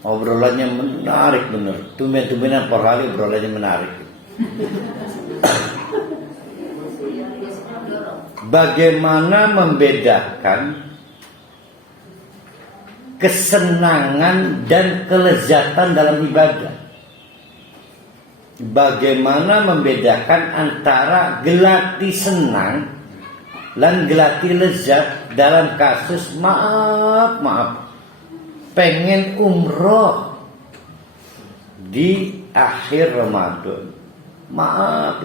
Obrolannya menarik benar. Tumben-tumbenan Pak Rohali obrolannya menarik. Bagaimana membedakan kesenangan dan kelezatan dalam ibadah? Bagaimana membedakan antara gelati senang dan gelati lezat dalam kasus maaf pengen umroh di akhir Ramadan? Maaf,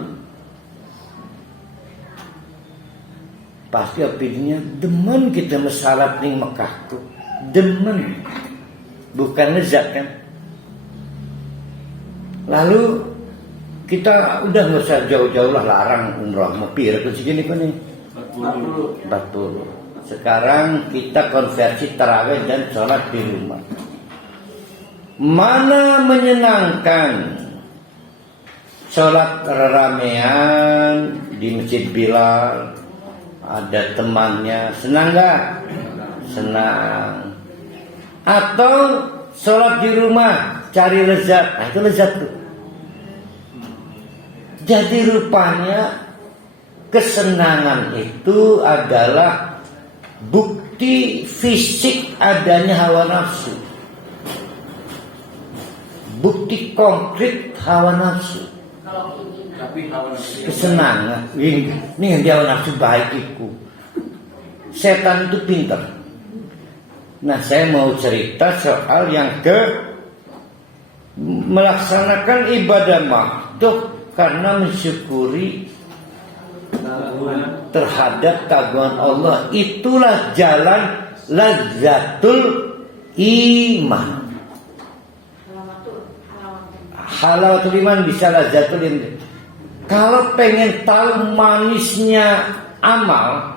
pasti opininya demen kita mesalat ning Mekah tuh, demen, bukan lezat kan? Lalu kita udah nggak usah jauh-jauh lah larang umroh, mau pir ke segini kan nih 40. Sekarang kita konversi tarawih dan sholat di rumah. Mana menyenangkan? Sholat ramean di Masjid Bilal, ada temannya, senang gak? Senang. Atau sholat di rumah, cari lezat, nah itu lezat tuh. Jadi rupanya kesenangan itu adalah bukti fisik adanya hawa nafsu, bukti konkret hawa nafsu. Tapi hawa nafsu Kesenangan ini yang dia hawa nafsu baik itu. Setan itu pintar. Nah, saya mau cerita soal yang melaksanakan ibadah mahdhah karena mensyukuri terhadap keagungan Allah. Itulah jalan lazzatul iman. Halawatul iman bisa lazzatul iman. Kalau pengen tahu manisnya amal,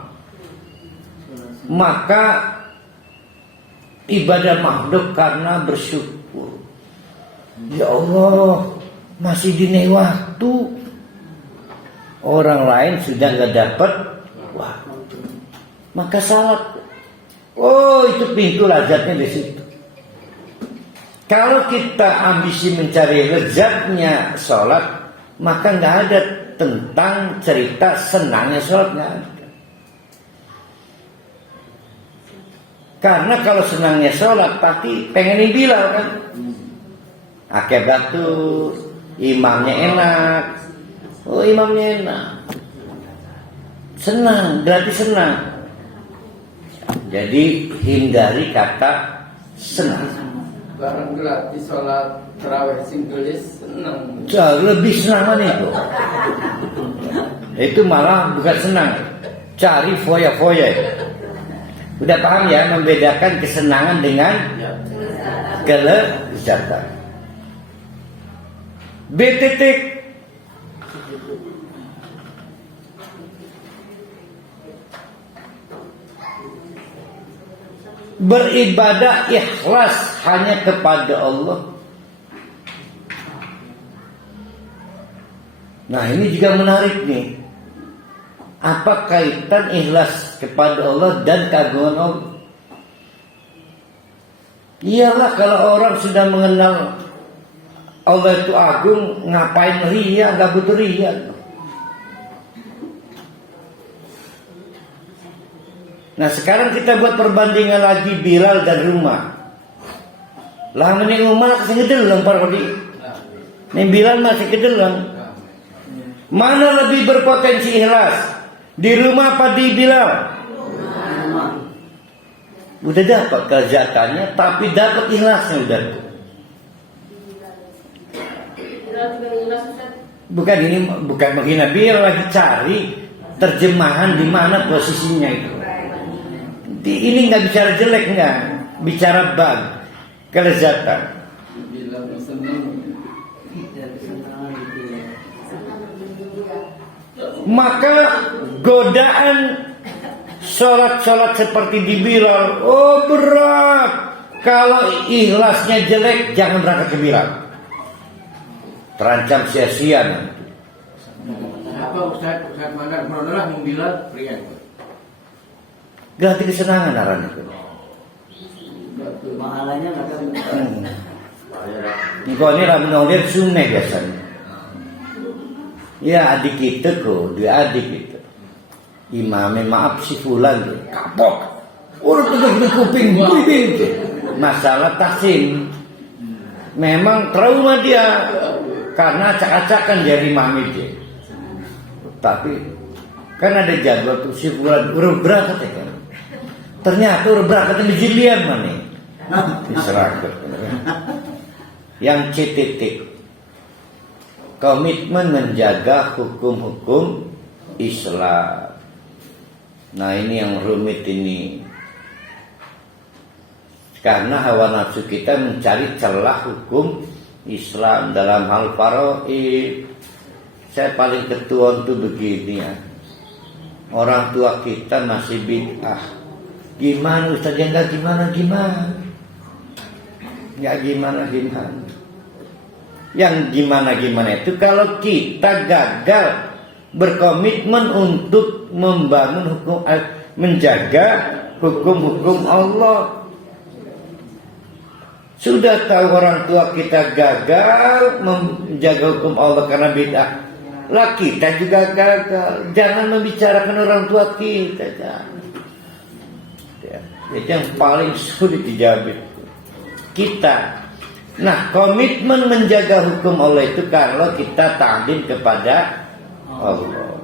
maka ibadah mahdhah karena bersyukur. Ya Allah, masih dini waktu, orang lain sudah nggak dapat waktu, maka salat. Oh, itu pintu lazatnya di situ. Kalau kita ambisi mencari lezatnya sholat, maka nggak ada tentang cerita senangnya sholat, nggak ada. Karena kalau senangnya sholat, pasti pengenin Bilal kan. Akeh batu, imamnya enak. Oh, imamnya enak. Senang, berarti senang. Jadi hindari kata senang. Barang gratis sholat terawih singgelis senang. Jauh lebih senang mana itu? Itu malah bukan senang, cari foya-foya. Udah paham ya membedakan kesenangan dengan kelezatan. BTT beribadah ikhlas hanya kepada Allah. Nah, ini juga menarik nih. Apa kaitan ikhlas kepada Allah dan keagungan Allah? Iyalah, kalau orang sudah mengenal Allah itu agung, ngapain ria? Gak butuh ria. Nah, sekarang kita buat perbandingan lagi Bilal dan rumah. Lah mending rumah masih kedelang parodi. Nih Bilal masih kedelang. Mana lebih berpotensi ikhlas? Di rumah apa di Bilal? Udah dapat kelezatannya, tapi dapat ikhlasnya udah. Bukan ini, bukan menghina Bilal, lagi cari terjemahan di mana posisinya itu. Ini nggak bicara jelek, nggak bicara bag kelezatan. Bilang senang. Maka godaan sholat-sholat seperti di Bilal, oh berat. Kalau ikhlasnya jelek, jangan berangkat ke Bilal. Terancam sia-sia nanti. Apa Ustaz Manar Brodorah membilang pria itu? Ganti kesenangan arahnya itu. Mahalanya nggak ada. Engkau ini lah menolak sungai biasanya. Ya adik kita kok, dia adik kita. Imamnya maaf si fulan tuh, kapok. Udah tutup kuping, masalah taksim. Memang trauma dia karena acak-acakan dari mami dia. Tapi kan ada jadwal tuh si fulan udah berangkat ya kan. Ternyata udah berangkat di jilian mana? Diserangkut. Yang C-titik komitmen menjaga hukum-hukum Islam. Nah ini yang rumit ini. Karena hawa nafsu kita mencari celah hukum Islam dalam hal faraid. Saya paling ketua untuk begini ya. Orang tua kita masih bid'ah. Gimana Ustaz yang enggak gimana-gimana? Enggak gimana-gimana. Yang gimana-gimana itu kalau kita gagal berkomitmen untuk membangun hukum, menjaga hukum-hukum Allah. Sudah tahu orang tua kita gagal menjaga hukum Allah karena bid'ah, lah kita juga gagal. Jangan membicarakan orang tua kita, jangan. Itu yang paling sulit dijawab kita. Nah, komitmen menjaga hukum Allah itu kalau kita ta'zim kepada Allah.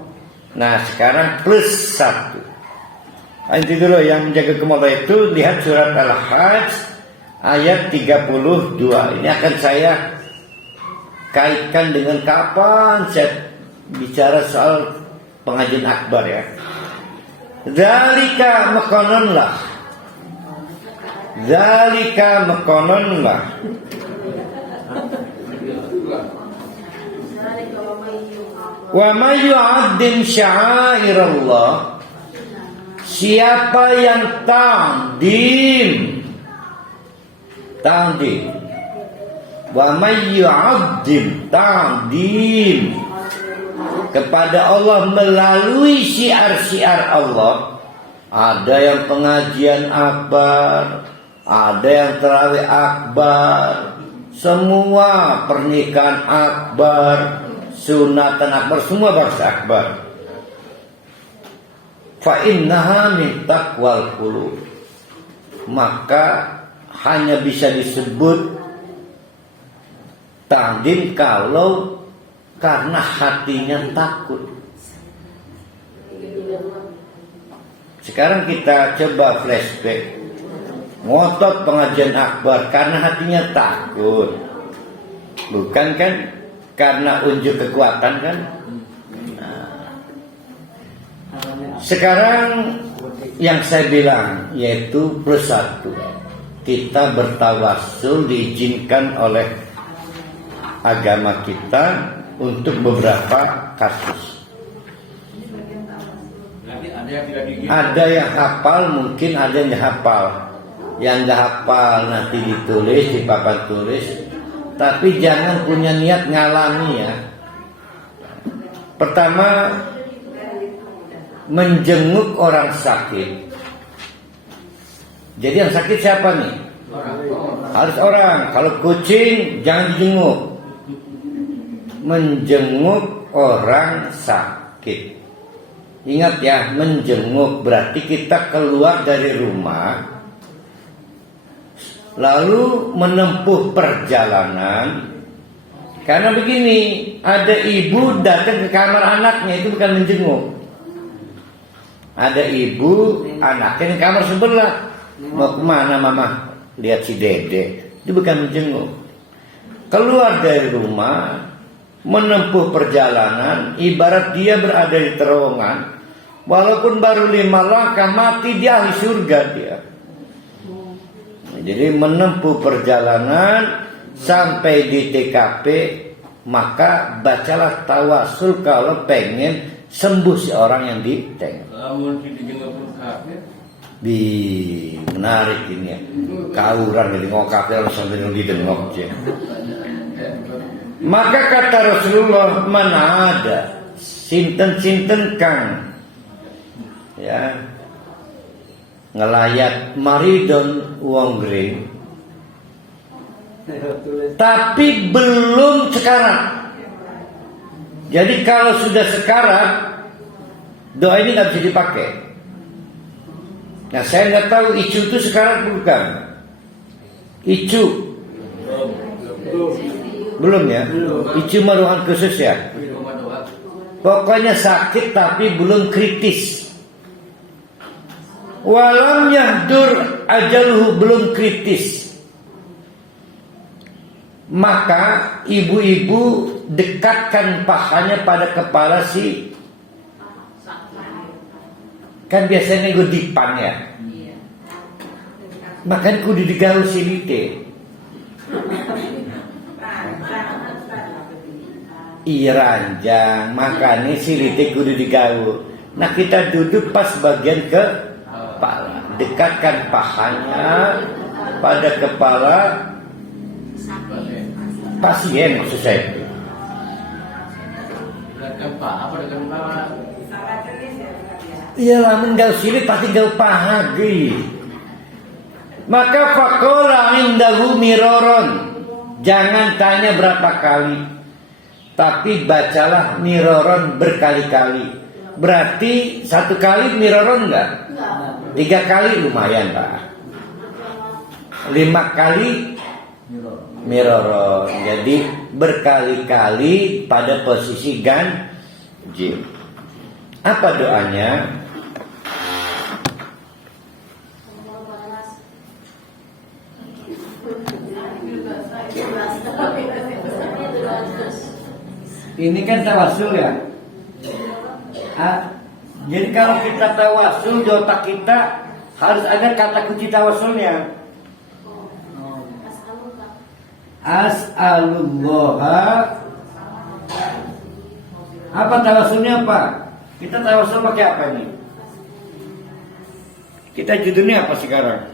Nah, sekarang plus 1. Nanti dulu yang menjaga hukum Allah itu lihat surat Al-Hajj ayat 32. Ini akan saya kaitkan dengan kapan saya bicara soal pengajian akbar ya. Zalika makononlah. Zalika makononlah. Wa may yu'azzim sya'airallah. Siapa yang ta'zim wa may yu'azzim ta'zim kepada Allah melalui syiar-syiar Allah. Ada yang pengajian akbar, ada yang tarawih akbar, semua pernikahan akbar, sunatan akbar, semua bahasa akbar. Fa innaha min taqwal qulub. Maka hanya bisa disebut ta'zim kalau karena hatinya takut. Sekarang kita coba flashback. Ngotot pengajian akbar karena hatinya takut. Bukan kan karena unjuk kekuatan kan? Nah. Sekarang yang saya bilang yaitu plus 1. Kita bertawassul diizinkan oleh agama kita untuk beberapa kasus. Ada yang hafal, mungkin ada yang tidak hafal. Yang tidak hafal nanti ditulis di papan tulis. Tapi jangan punya niat ngalami ya. Pertama, menjenguk orang sakit. Jadi yang sakit siapa nih? Harus orang. Kalau kucing jangan dijenguk. Menjenguk orang sakit. Ingat ya, menjenguk berarti kita keluar dari rumah lalu menempuh perjalanan. Karena begini, ada ibu datang ke kamar anaknya, itu bukan menjenguk. Ada ibu anaknya di kamar sebelah, mau kemana mama? Lihat si dede. Itu bukan menjenguk. Keluar dari rumah, menempuh perjalanan, ibarat dia berada di terowongan. Walaupun baru 5 langkah mati, dia ahli surga dia. Jadi menempuh perjalanan sampai di TKP, maka bacalah tawasul kalau pengen sembuh si orang yang ditengok. Namun si dijenguk pun kafir. Menarik ini ya. Kauran jadi ngok kafir sampai nunggu ditengok aja. Maka kata Rasulullah, mana ada sinten-sinten kang ya ngelayat maridon wong gering tapi belum sekarat. Jadi kalau sudah sekarat, doa ini nggak bisa dipakai. Nah, saya nggak tahu Icu itu sekarat bukan? Icu belum ya? Icu maruhan khusus ya. Pokoknya sakit tapi belum kritis. Walam yahdur ajaluhu, belum kritis. Maka ibu-ibu dekatkan pahanya pada kepala si, kan biasanya godipan ya. Makan kudu digaul silite. Iya ranjang, makanya silite kudu digaul. Nah kita duduk pas bagian kepala, dekatkan pahanya pada kepala pasien maksud saya. Dekatkan paha apa dekatkan paha? Iyalah menggaul silit pasti gaul paha ge. Maka faqala indahu miroron. Jangan tanya berapa kali, tapi bacalah miroron berkali-kali. Berarti satu kali miroron enggak? 3 kali lumayan Pak. 5 kali miroron. Jadi berkali-kali pada posisi ganjil. Apa doanya? Ini kan tawasul ya. Jadi kalau kita tawasul di otak kita harus ada kata kunci tawasulnya. As'alullah. Apa tawasulnya apa? Kita tawasul pakai apa nih? Kita judulnya apa sekarang?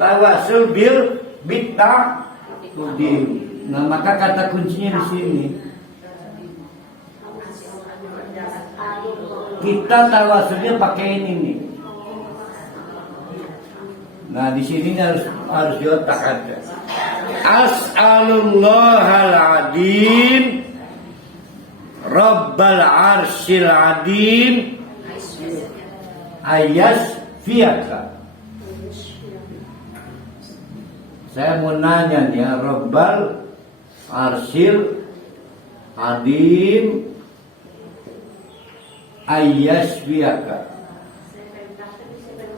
Tawasul bil bitta'udim. Nah, maka kata kuncinya di sini. Kita tawasulnya pakai ini nih. Nah, di sini harus di otak ada. As'alullahal adim Rabbal arsyil adim ayas fiyaka. Saya mau nanya nih ya, Rabbal arsyil adim ayas fiyaka.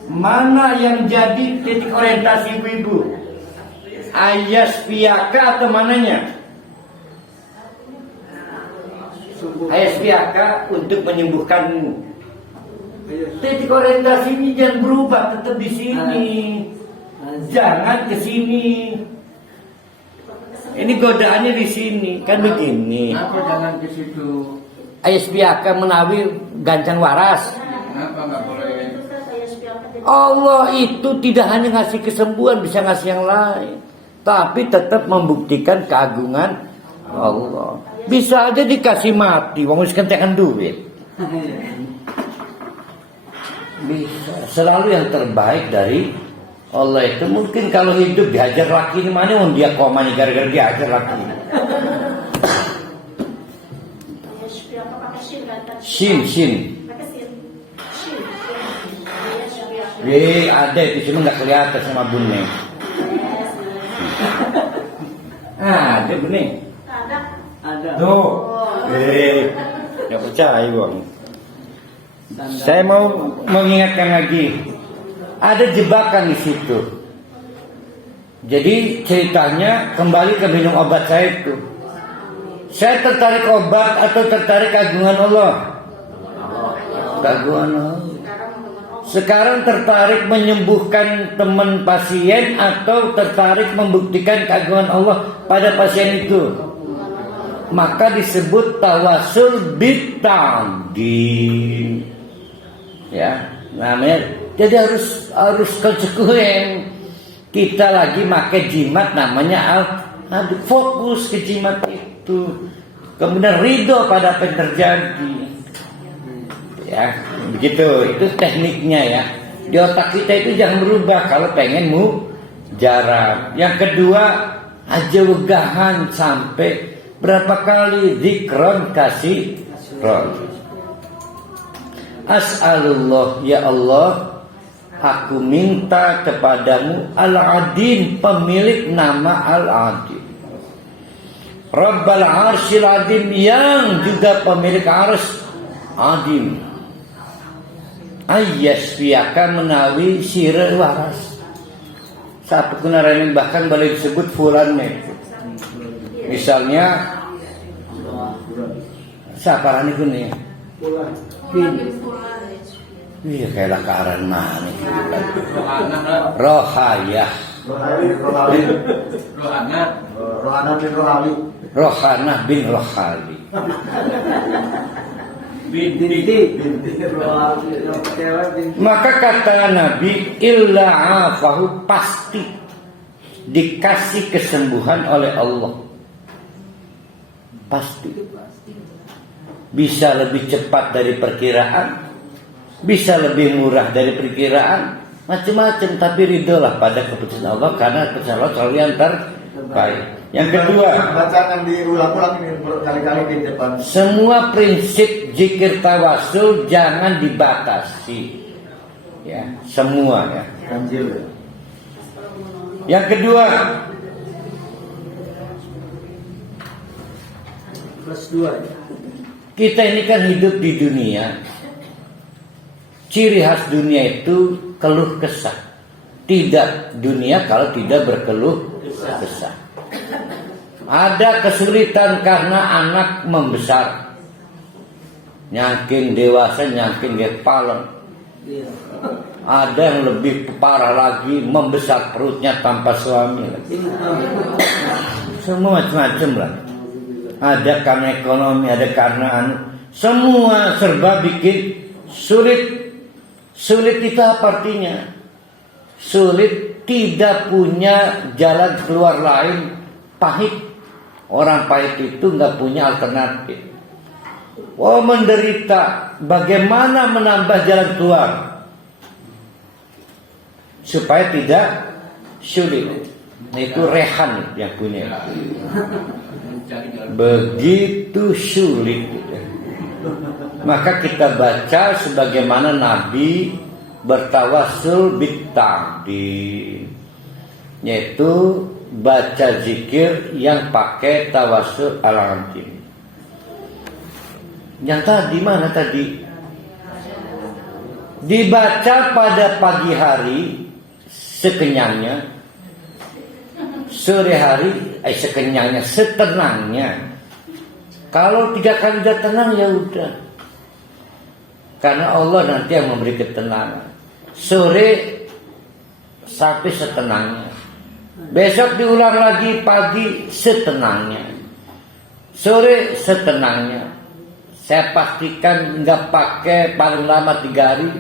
Mana yang jadi titik orientasi ibu-ibu? Ayas fiyaka atau mananya? Ayas fiyaka untuk menyembuhkanmu. Titik orientasinya jangan berubah, tetap di sini. Jangan ke sini. Ini godaannya di sini, kan begini. Kenapa jangan ke situ? Ayas fiyaka menawi gancang waras. Kenapa nggak boleh? Allah itu tidak hanya ngasih kesembuhan, bisa ngasih yang lain, tapi tetap membuktikan keagungan Allah. Bisa aja dikasih mati, wong wis kentekan duit. Bisa. Selalu yang terbaik dari Allah itu. Mungkin kalau hidup dihajar laki ini mana, wong dia koma nih gara-gara dihajar laki. Shin. Ada itu cuma nggak kelihatan sama Bune. Ada Bune. Ada. Tuh. Nggak percaya bang. Saya mau mengingatkan lagi. Ada jebakan di situ. Jadi ceritanya kembali ke minum obat saya itu. Saya tertarik obat atau tertarik keagungan Allah? Keagungan Allah. Sekarang tertarik menyembuhkan teman pasien atau tertarik membuktikan keagungan Allah pada pasien itu? maka disebut tawasul bitaqdim. Ya, namanya. Jadi harus konsekuen. Kita lagi pakai jimat namanya fokus ke jimat itu. Kemudian ridho pada apa yang terjadi. Ya, begitu. Itu tekniknya ya. Di otak kita itu jangan berubah kalau pengen mujarab. Yang kedua, aja wegahan sampai berapa kali zikron kasih ron. As'alullah ya Allah, aku minta kepadamu Al-Adim, pemilik nama Al-Adim, Rabbal Arsyil Adim, yang juga pemilik Arsy Adim, ayyasfiyaka menawi sira waras. Satu kunarain bahkan boleh disebut fulannya. Misalnya siapa ini kuning? Iya kayak lakaran mana? Rohayah. Rohana bin Rohali. Maka kata Nabi, illa afahu, pasti dikasih kesembuhan oleh Allah. Pasti. Bisa lebih cepat dari perkiraan, bisa lebih murah dari perkiraan, macam-macam, tapi ridholah pada keputusan Allah, karena keputusan Allah selalu yang terbaik. Yang kedua, bacaan yang diulang-ulang ini berkali-kali di depan. Semua prinsip zikir tawasul jangan dibatasi. Ya, semua ya. Ganjil. Yang kedua, kita ini kan hidup di dunia. Ciri khas dunia itu keluh kesah. Tidak dunia kalau tidak berkeluh kesah. Ada kesulitan karena anak membesar, nyangking dewasa, nyangking kepala. Ada yang lebih parah lagi, membesar perutnya tanpa suami. Semua macam-macam lah. Ada karena ekonomi, ada karena semua serba bikin sulit. Sulit itu apa artinya? Sulit, tidak punya jalan keluar lain, pahit. Orang pahit itu nggak punya alternatif. Oh, menderita, bagaimana menambah jalan keluar supaya tidak sulit? Itu Rehan yang punya. Begitu sulit. Maka kita baca sebagaimana Nabi bertawasul bitaqdim, yaitu baca zikir yang pakai tawasul al-adim. Yang tadi mana tadi? Dibaca pada pagi hari sekenyangnya, sore hari sekenyangnya, setenangnya. Kalau 3 kali udah tenang ya udah, karena Allah nanti yang memberi ketenangan. Sore sampai setenangnya. Besok diulang lagi pagi setenangnya, sore setenangnya. Saya pastikan nggak pakai paling lama 3 hari,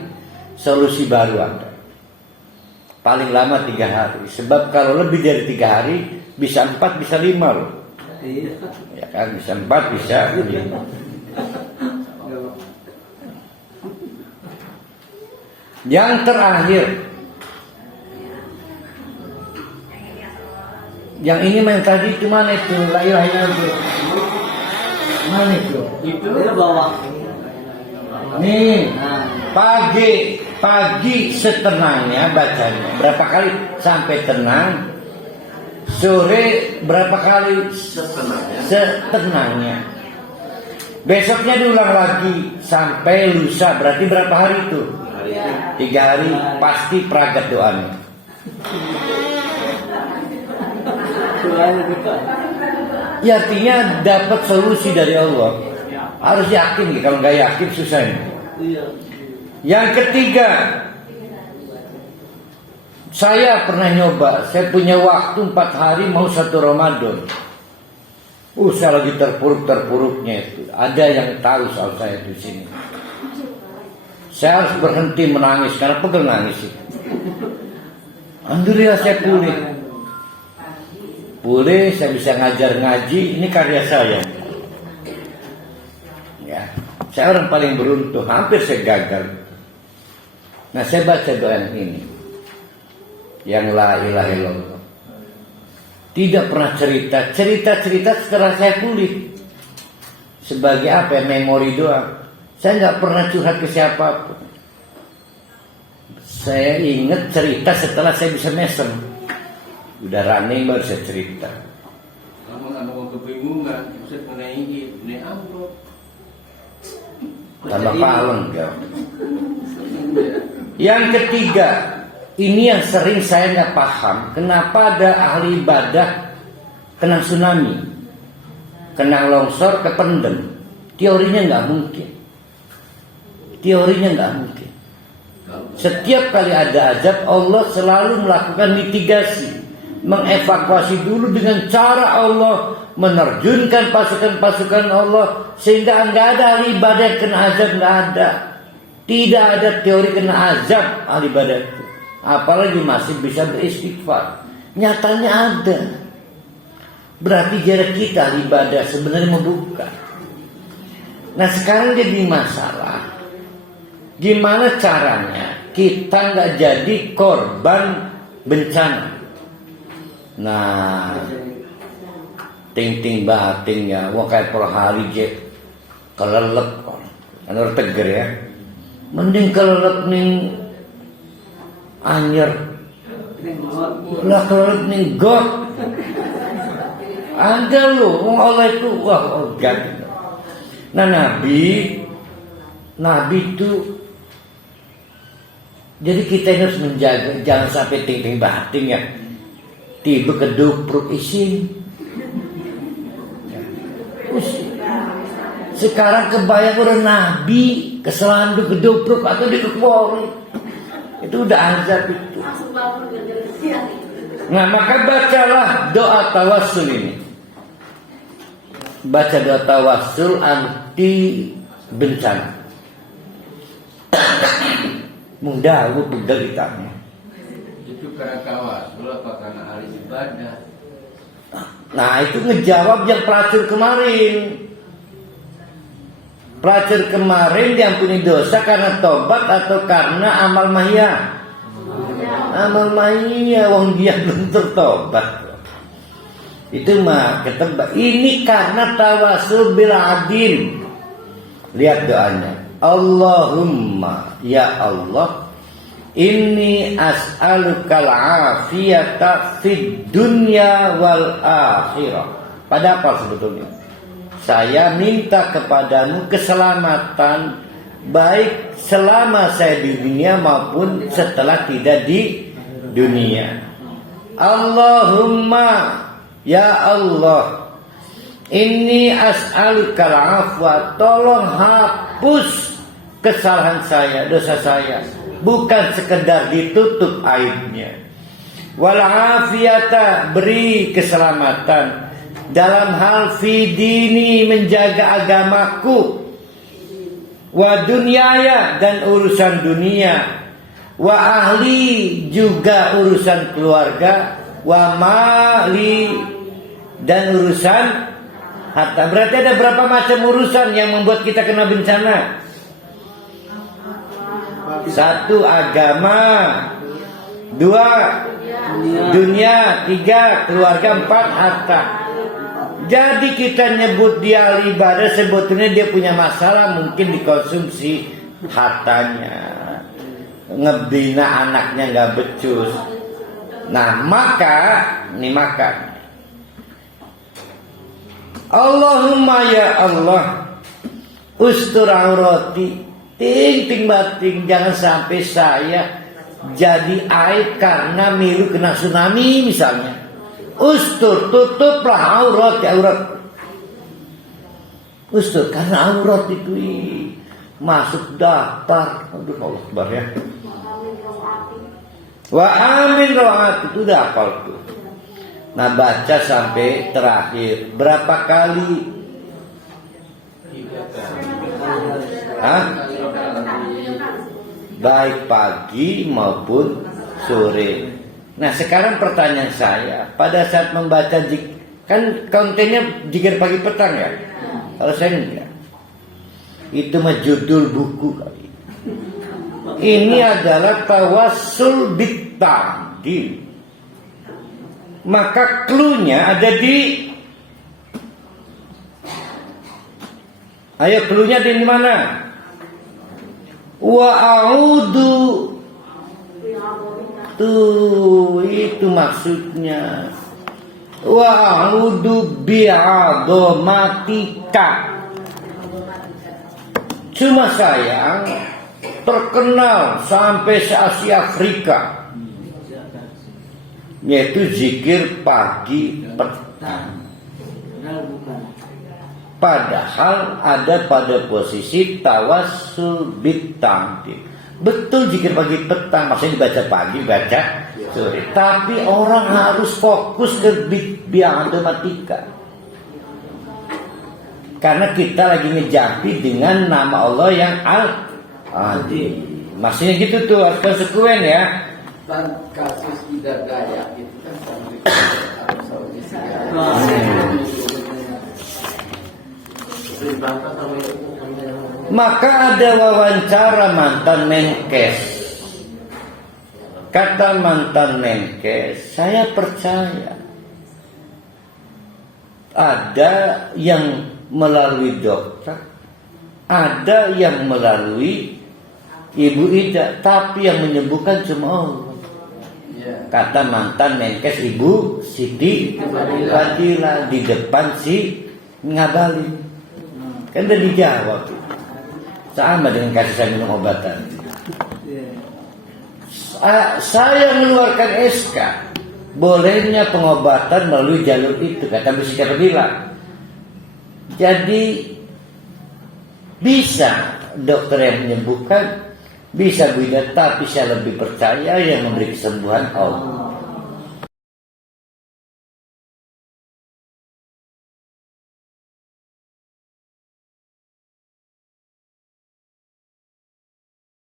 solusi baru ada. Paling lama 3 hari. Sebab kalau lebih dari 3 hari bisa 4, bisa 5 loh. Ya kan, bisa 4, bisa 5. Yang terakhir, yang ini main tadi itu mana itu? La ilaha illallah. Mana itu? Itu bawah. Nih, pagi setenangnya bacanya. Berapa kali sampai tenang? Sore berapa kali setenangnya? Besoknya diulang lagi sampai lusa. Berarti berapa hari itu? 3 hari, pasti peragat doanya. Ya, artinya dapat solusi dari Allah. Harus yakin, kalau nggak yakin susah ini. Yang ketiga, saya pernah nyoba. Saya punya waktu 4 hari, mau 1 Ramadan. Saya lagi terpuruk-terpuruknya itu. Ada yang tahu soal saya di sini. Saya harus berhenti menangis karena pegel nangis itu. Alhamdulillah saya pulih. Pulih, saya bisa ngajar ngaji. Ini karya saya. Ya, saya orang paling beruntung. Hampir saya gagal. Nah, saya baca doa yang ini. Yang la ilaha illallah. Tidak pernah cerita setelah saya pulih. Sebagai apa ya, memori doang. Saya nggak pernah curhat ke siapapun. Saya ingat cerita setelah saya bisa mesem. Udah running baru saya cerita. Kamu ada mau kebingungan, bisa menaiki, naik amplop. Tambah paleng ya. Yang ketiga, ini yang sering saya nggak paham. Kenapa ada ahli ibadah kena tsunami, kena longsor, kependem? Teorinya nggak mungkin. Setiap kali ada azab, Allah selalu melakukan mitigasi, mengevakuasi dulu dengan cara Allah menerjunkan pasukan-pasukan Allah sehingga nggak ada ahli ibadah kena azab, nggak ada. Tidak ada teori kena azab ahli ibadah itu. Apalagi masih bisa beristighfar. Nyatanya ada. Berarti jarak kita ibadah sebenarnya membuka. Nah sekarang jadi masalah. Gimana caranya kita nggak jadi korban bencana? Nah, ting bating ya. Wah kayak per hari je kelelep. Kan teger ya. Mending kelelep ning anyer lah kelelep ning got. Ada loh, Allah itu wah God. Nah Nabi itu, jadi kita harus menjaga jangan sampai ting bating ya. Tiba keduk perut isin. Sekarang kebayang orang Nabi kesalahan keduk perut atau di kepori. Itu udah azab itu. Nah maka bacalah doa tawassul ini. Baca doa tawassul anti bencana. Mudah lu penderitanya. Itu karena tawassul apa karena ahli ibadah? Nah itu ngejawab yang pelacur kemarin. Pelacur kemarin diampuni dosa karena tobat atau karena amal mahia? Amal mahia, wong dia belum tertobat. Itu mah ketebak. Ini karena tawasul bil adil. Lihat doanya. Allahumma ya Allah, inni as'alukal afiyata fid dunya wal akhirah. Pada apa sebetulnya? Saya minta kepadamu keselamatan baik selama saya di dunia maupun setelah tidak di dunia. Allahumma ya Allah, inni as'alukal afwa, tolong hapus kesalahan saya, dosa saya, bukan sekedar ditutup aibnya. Wal afiyata, beri keselamatan dalam hal fidini, menjaga agamaku, wa dunyaya, dan urusan dunia, wa ahli, juga urusan keluarga, wa mali, dan urusan harta. Berarti ada berapa macam urusan yang membuat kita kena bencana? Satu, agama. Dua, dunia. Tiga, keluarga. Empat, harta. Jadi kita nyebut dia ahli ibadah, sebetulnya dia punya masalah mungkin dikonsumsi hartanya, ngebina anaknya nggak becus. Nah maka Allahumma ya Allah, ustur aurati, ting bating, jangan sampai saya jadi aib karena milu kena tsunami misalnya. Ustur, tutuplah aurat. Ustur, karena aurat itu masuk daftar. Aduh Allah Akbar ya. Wa amin ro'at, itu udah hafal tuh. Nah, baca sampai terakhir. Berapa kali? Hah? Baik pagi maupun sore. Nah, sekarang pertanyaan saya, pada saat membaca kan kontennya zikir pagi petang ya? Kalau saya enggak. Itu mah judul buku kali. Ini adalah tawassul bitta'dil. Maka cluenya ada di cluenya di mana? Wa a'udzu. Tuh, itu maksudnya. Wa a'udzu bi'adhamatika. Cuma sayang terkenal sampai se-Asia Afrika, yaitu zikir pagi petang. Padahal ada pada posisi tawassul bitta'dil. Betul zikir pagi petang, maksudnya dibaca pagi, baca sore. Tapi orang harus fokus ke bi'adhamatika. Karena kita lagi ngejapi dengan nama Allah yang Al-Adil. Maksudnya gitu tuh, harus konsekuen ya. Dan kasus Hidayah itu kan sampai Arab Saudi Maka ada wawancara mantan Menkes. Kata mantan Menkes, saya percaya ada yang melalui dokter, ada yang melalui Ibu Ida, tapi yang menyembuhkan cuma Allah. Kata mantan Menkes Ibu Siti Fadila di depan si Ngabalin. Kan udah dijawab. Sama dengan kasih saya minum obatan. Saya mengeluarkan SK, bolehnya pengobatan melalui jalur itu, kata Bu Siti Fadila. Jadi bisa dokter yang menyembuhkan, bisa Bu Ida, tapi saya lebih percaya yang memberi kesembuhan Allah.